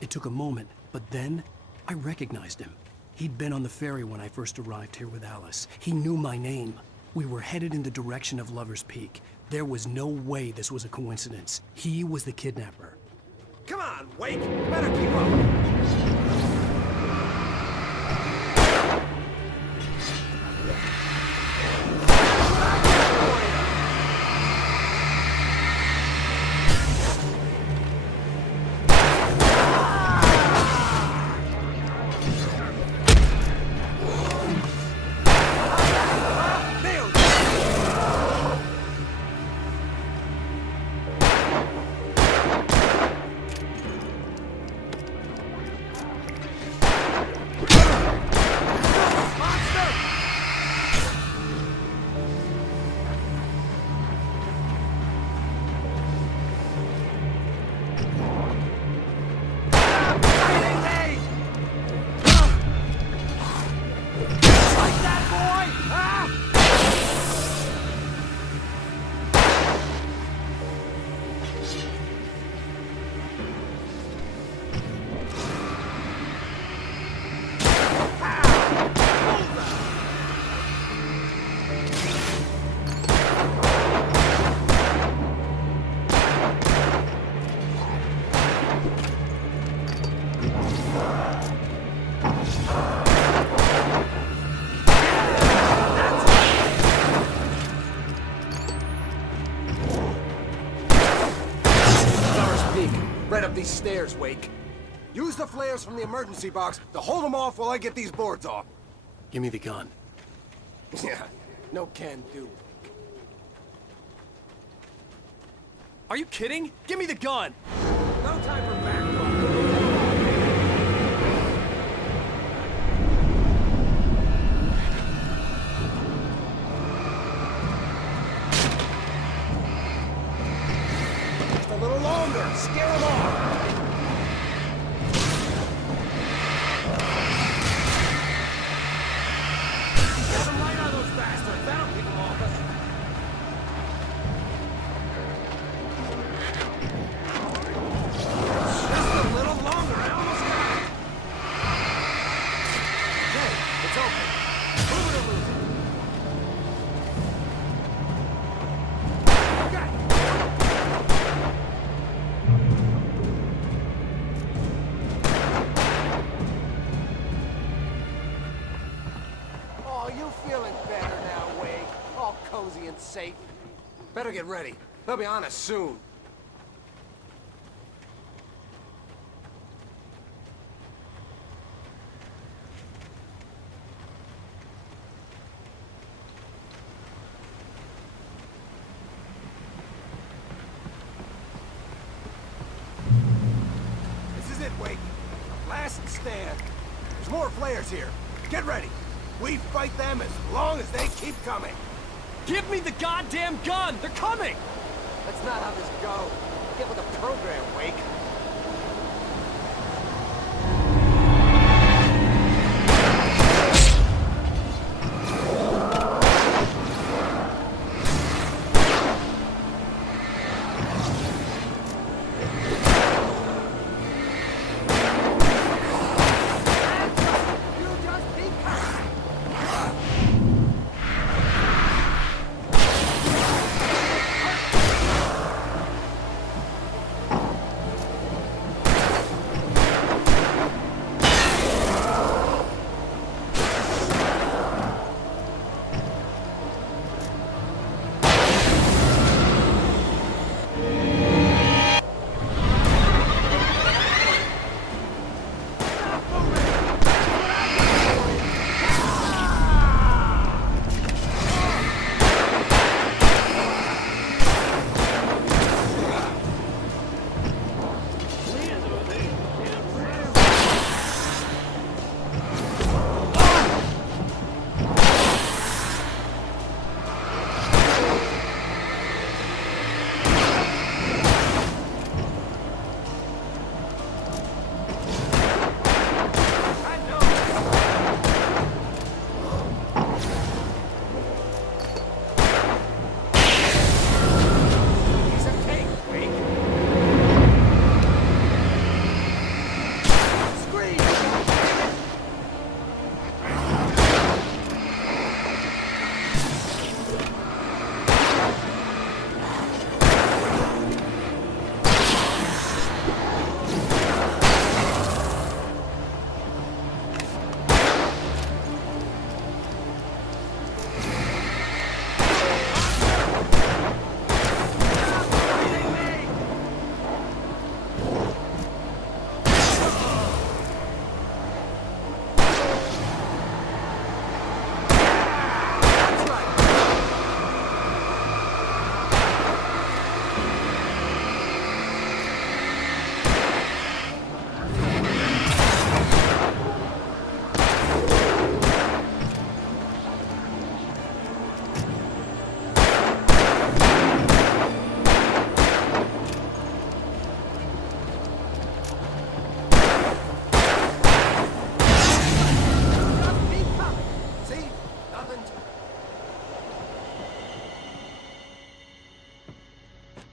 It took a moment, but then I recognized him. He'd been on the ferry when I first arrived here with Alice. He knew my name. We were headed in the direction of Lover's Peak. There was no way this was a coincidence. He was the kidnapper. Come on, Wake! Better keep up! Right up these stairs, Wake. Use the flares from the emergency box to hold them off while I get these boards off. Give me the gun. Yeah, no can do. Are you kidding? Give me the gun! No time for back. Just a little longer. Scare them off. Get some light on those bastards. That'll keep them off us. Just a little longer. I almost got it. Okay, it's open. Move it or lose it. Okay. Oh, you feeling better now, Wade? All cozy and safe. Better get ready. They'll be on us soon. This is it, Wake. Last stand. There's more flares here. Get ready. We fight them as long as they keep coming. Give me the goddamn gun! They're coming! That's not how this goes. Get with the program, Wake.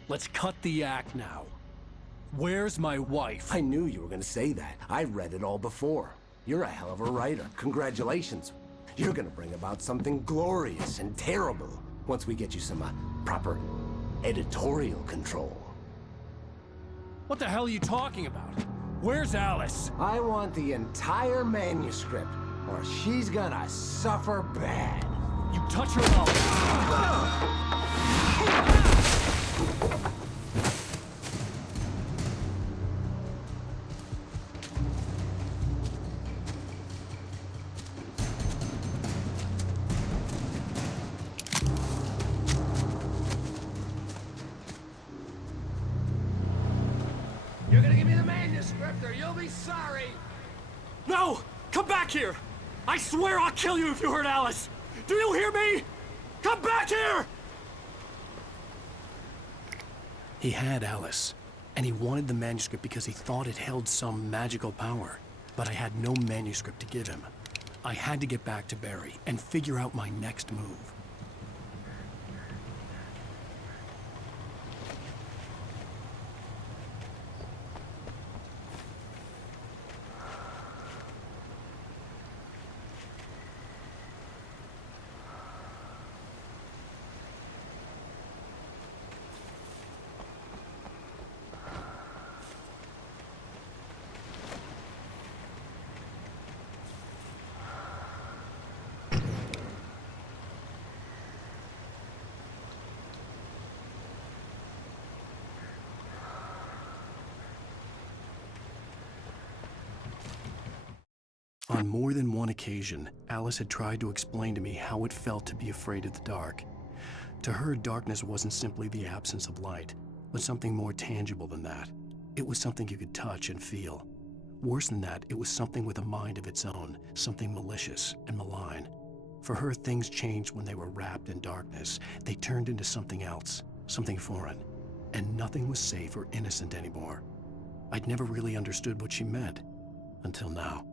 Let's cut the act now. Where's my wife? I knew you were gonna say that. I read it all before. You're a hell of a writer. Congratulations. You're gonna bring about something glorious and terrible once we get you some proper editorial control. What the hell are you talking about? Where's Alice? I want the entire manuscript, or she's gonna suffer bad. You touch her up. You're gonna give me the manuscript or you'll be sorry! No! Come back here! I swear I'll kill you if you hurt Alice! Do you hear me? Come back here! He had Alice, and he wanted the manuscript because he thought it held some magical power. But I had no manuscript to give him. I had to get back to Barry and figure out my next move. On more than one occasion, Alice had tried to explain to me how it felt to be afraid of the dark. To her, darkness wasn't simply the absence of light, but something more tangible than that. It was something you could touch and feel. Worse than that, it was something with a mind of its own, something malicious and malign. For her, things changed when they were wrapped in darkness. They turned into something else, something foreign, and nothing was safe or innocent anymore. I'd never really understood what she meant, until now.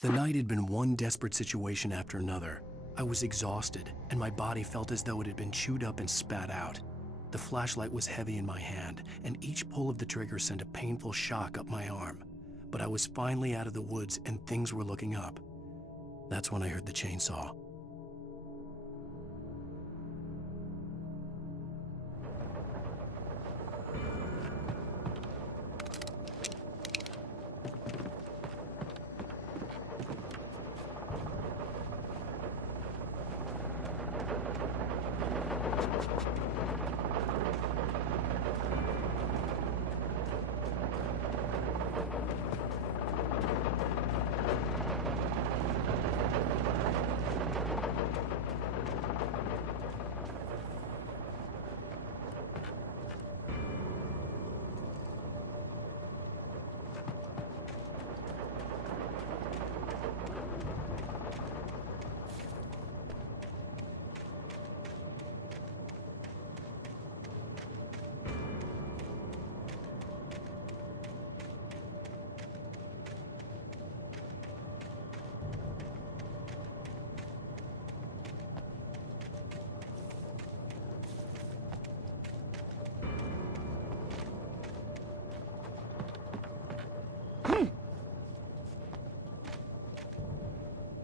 The night had been one desperate situation after another. I was exhausted, and my body felt as though it had been chewed up and spat out. The flashlight was heavy in my hand, and each pull of the trigger sent a painful shock up my arm. But I was finally out of the woods, and things were looking up. That's when I heard the chainsaw.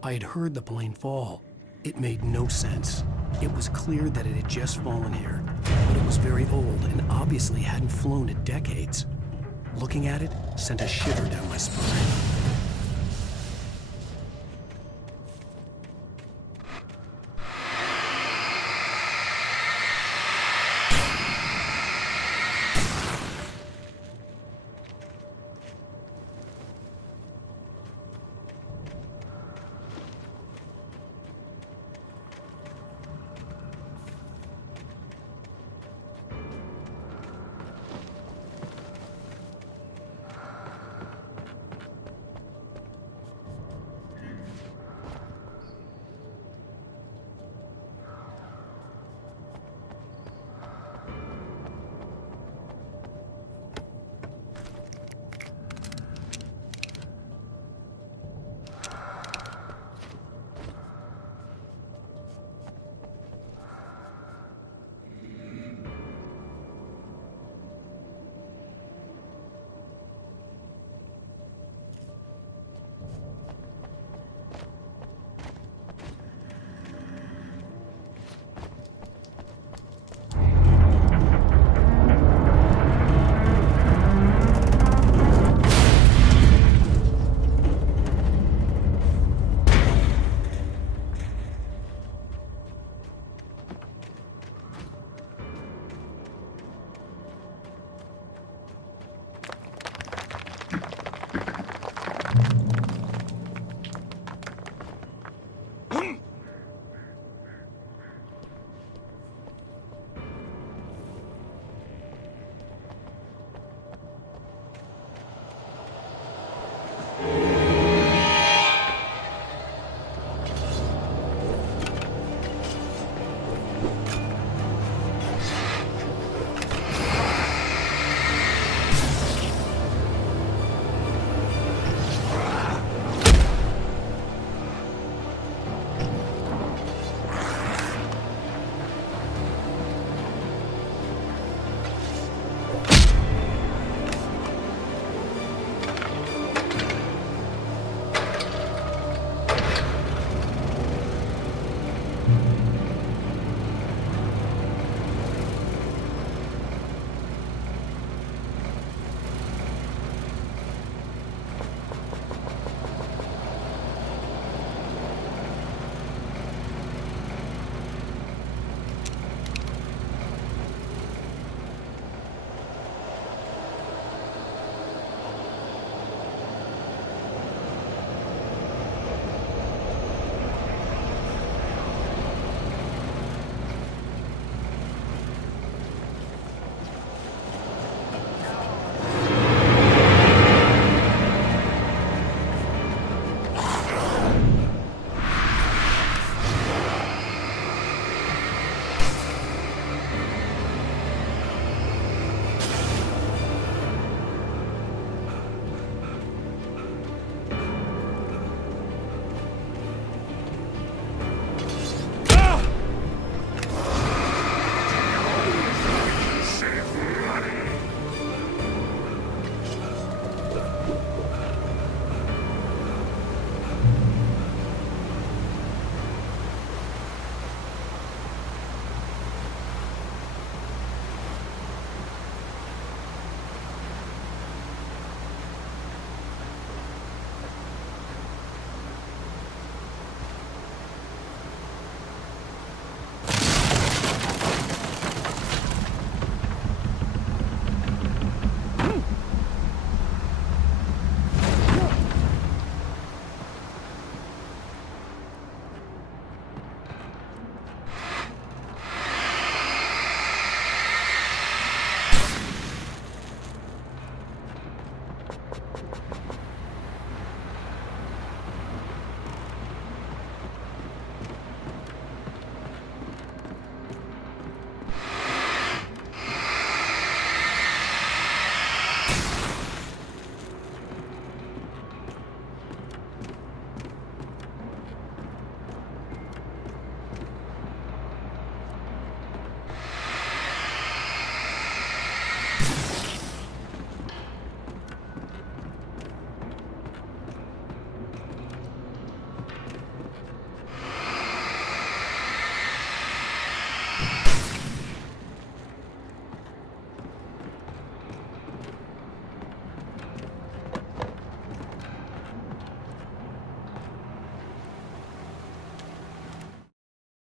I had heard the plane fall. It made no sense. It was clear that it had just fallen here, but it was very old and obviously hadn't flown in decades. Looking at it sent a shiver down my spine.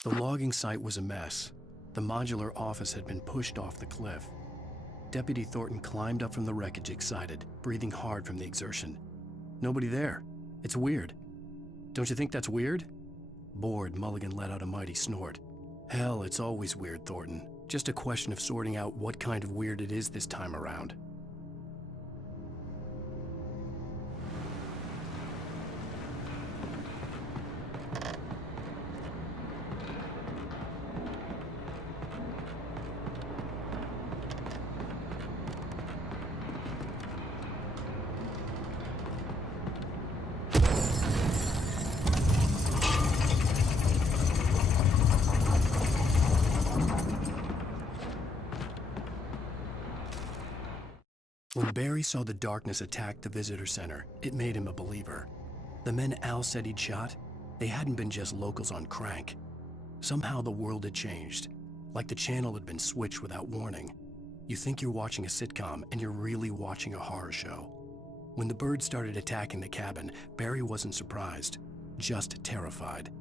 The logging site was a mess. The modular office had been pushed off the cliff. Deputy Thornton climbed up from the wreckage excited, breathing hard from the exertion. Nobody there. It's weird. Don't you think that's weird? Bored, Mulligan let out a mighty snort. Hell, it's always weird, Thornton. Just a question of sorting out what kind of weird it is this time around. When Barry saw the darkness attack the visitor center, it made him a believer. The men Al said he'd shot, they hadn't been just locals on crank. Somehow the world had changed, like the channel had been switched without warning. You think you're watching a sitcom, and you're really watching a horror show. When the birds started attacking the cabin, Barry wasn't surprised, just terrified.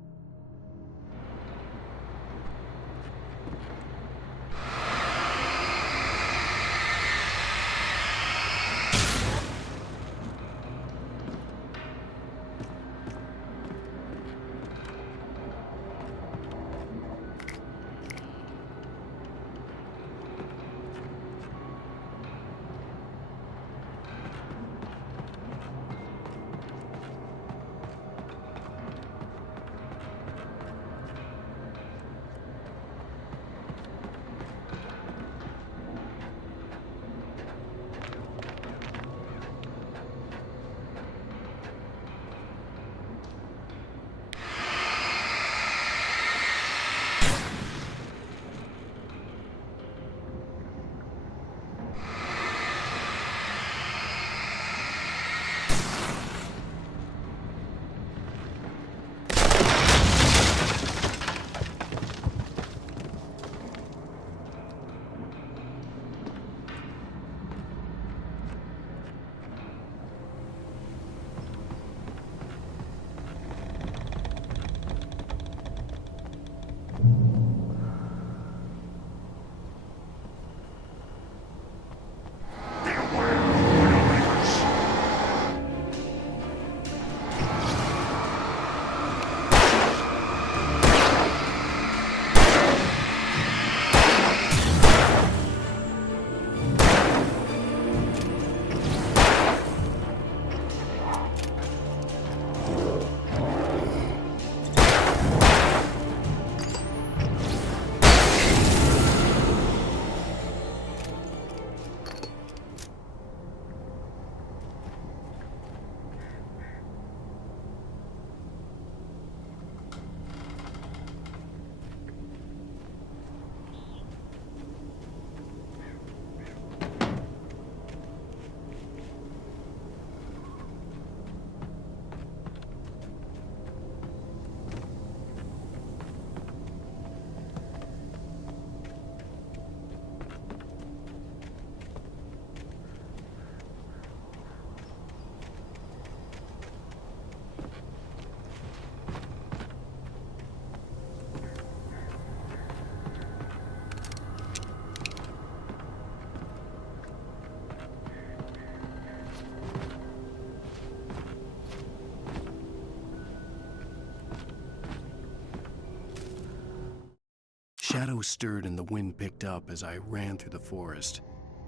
Shadows stirred and the wind picked up as I ran through the forest.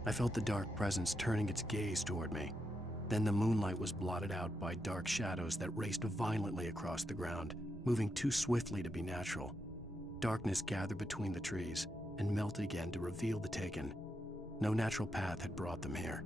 I felt the dark presence turning its gaze toward me. Then the moonlight was blotted out by dark shadows that raced violently across the ground, moving too swiftly to be natural. Darkness gathered between the trees and melted again to reveal the Taken. No natural path had brought them here.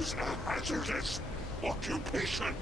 is a hazardous occupation.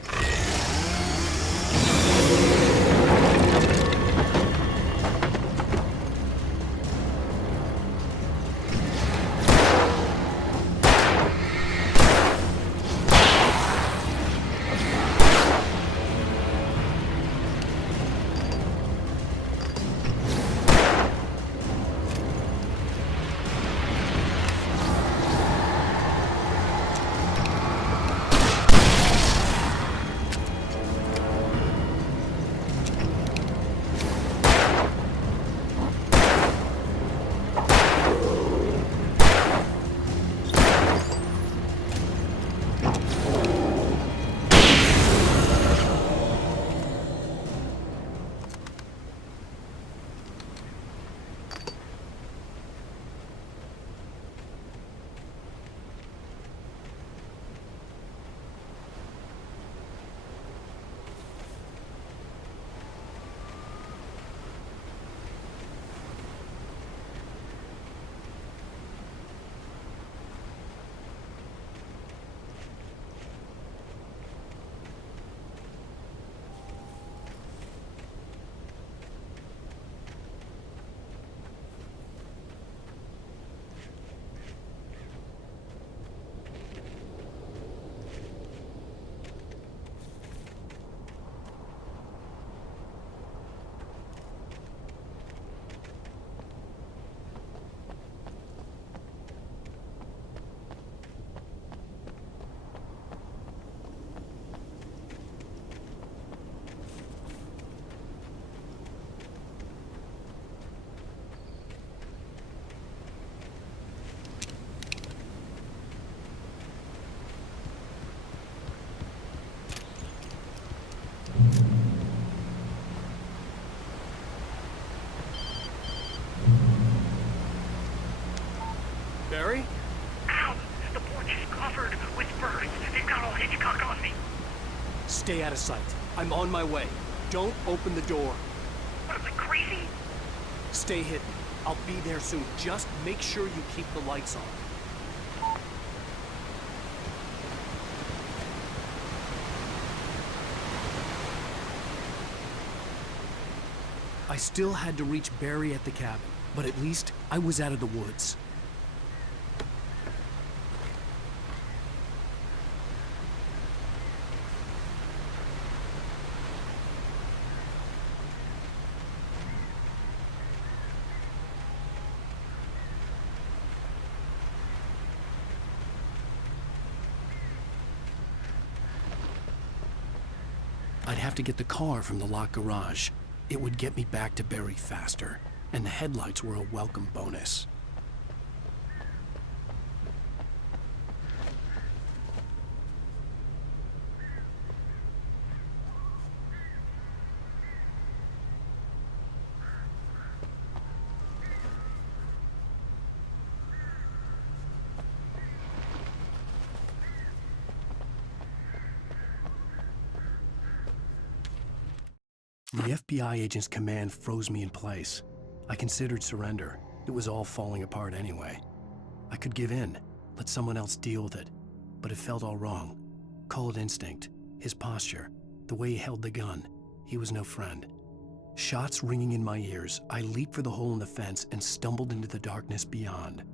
Barry? Ow! The porch is covered with birds. They've got all Hitchcock on me. Stay out of sight. I'm on my way. Don't open the door. What am I, crazy? Stay hidden. I'll be there soon. Just make sure you keep the lights on. I still had to reach Barry at the cabin, but at least I was out of the woods. I'd have to get the car from the locked garage. It would get me back to Barry faster, and the headlights were a welcome bonus. The FBI agent's command froze me in place. I considered surrender. It was all falling apart anyway. I could give in, let someone else deal with it. But it felt all wrong. Call it instinct, his posture, the way he held the gun. He was no friend. Shots ringing in my ears, I leaped for the hole in the fence and stumbled into the darkness beyond.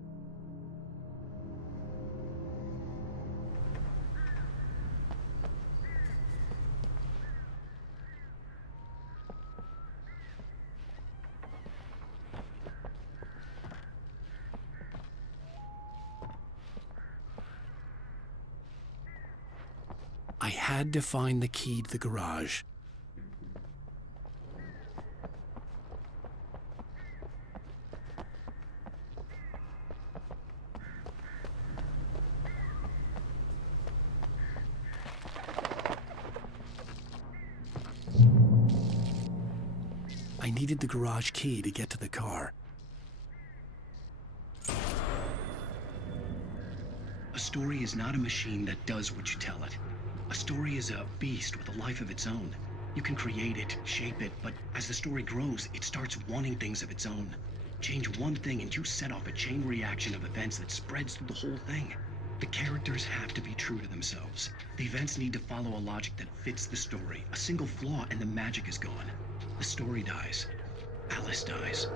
I had to find the key to the garage. I needed the garage key to get to the car. A story is not a machine that does what you tell it. A story is a beast with a life of its own. You can create it, shape it, but as the story grows, it starts wanting things of its own. Change one thing and you set off a chain reaction of events that spreads through the whole thing. The characters have to be true to themselves. The events need to follow a logic that fits the story. A single flaw and the magic is gone. The story dies. Alice dies.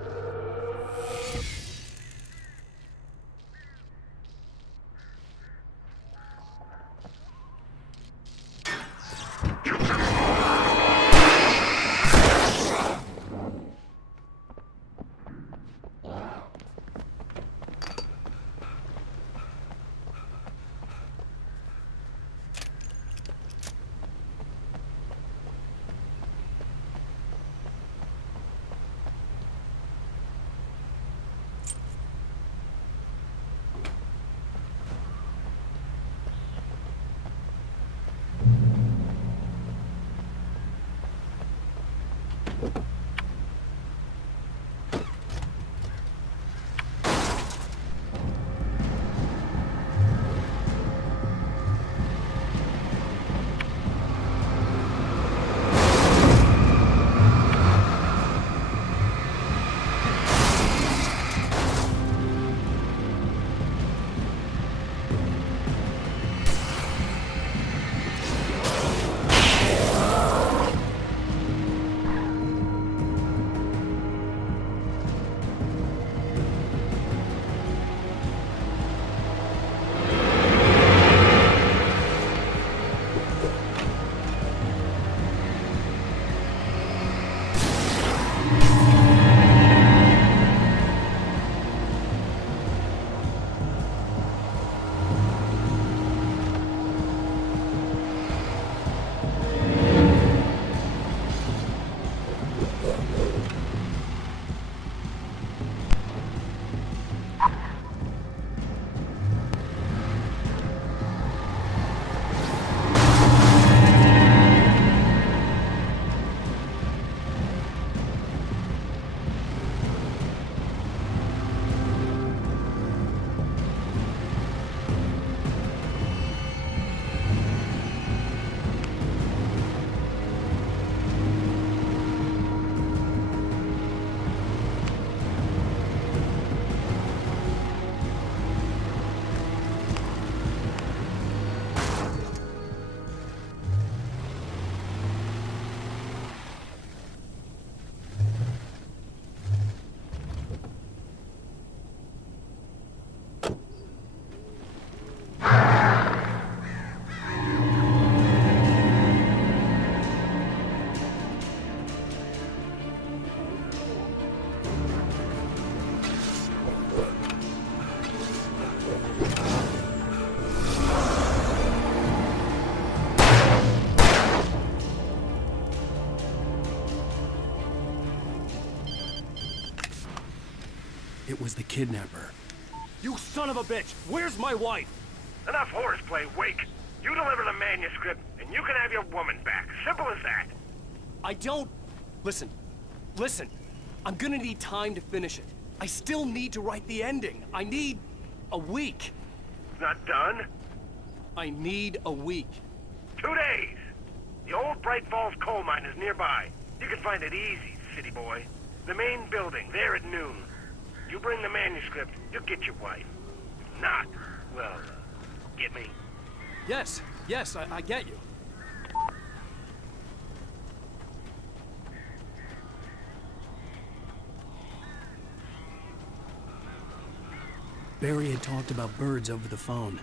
It was the kidnapper. You son of a bitch! Where's my wife? Enough horseplay, Wake. You deliver the manuscript, and you can have your woman back. Simple as that. I don't... Listen. I'm gonna need time to finish it. I still need to write the ending. I need a week. Not done? I need a week. 2 days. The old Bright Falls coal mine is nearby. You can find it easy, city boy. The main building, there at noon. You bring the manuscript, you'll get your wife. If not, well, get me? Yes, I get you. Barry had talked about birds over the phone.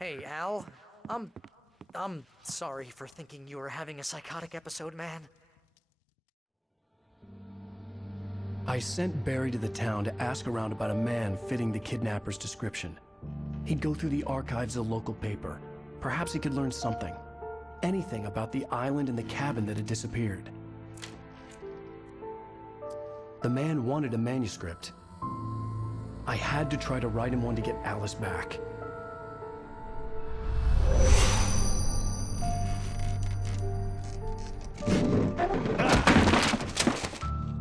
Hey, Al. I'm sorry for thinking you were having a psychotic episode, man. I sent Barry to the town to ask around about a man fitting the kidnapper's description. He'd go through the archives of the local paper. Perhaps he could learn something. Anything about the island and the cabin that had disappeared. The man wanted a manuscript. I had to try to write him one to get Alice back.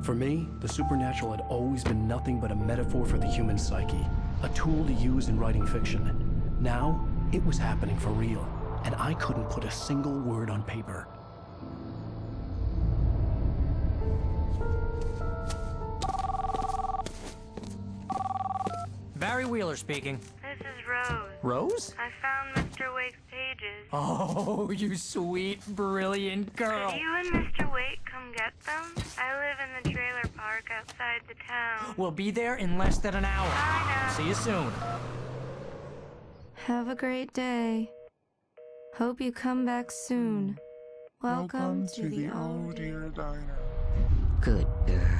For me, the supernatural had always been nothing but a metaphor for the human psyche, a tool to use in writing fiction. Now, it was happening for real, and I couldn't put a single word on paper. Barry Wheeler speaking. This is Rose. Rose? I found Mr. Wake's pages. Oh, you sweet, brilliant girl. Could you and Mr. Wake come get them? I live in the trailer park outside the town. We'll be there in less than an hour. I know. See you soon. Have a great day. Hope you come back soon. Welcome to the old dear diner. Good girl.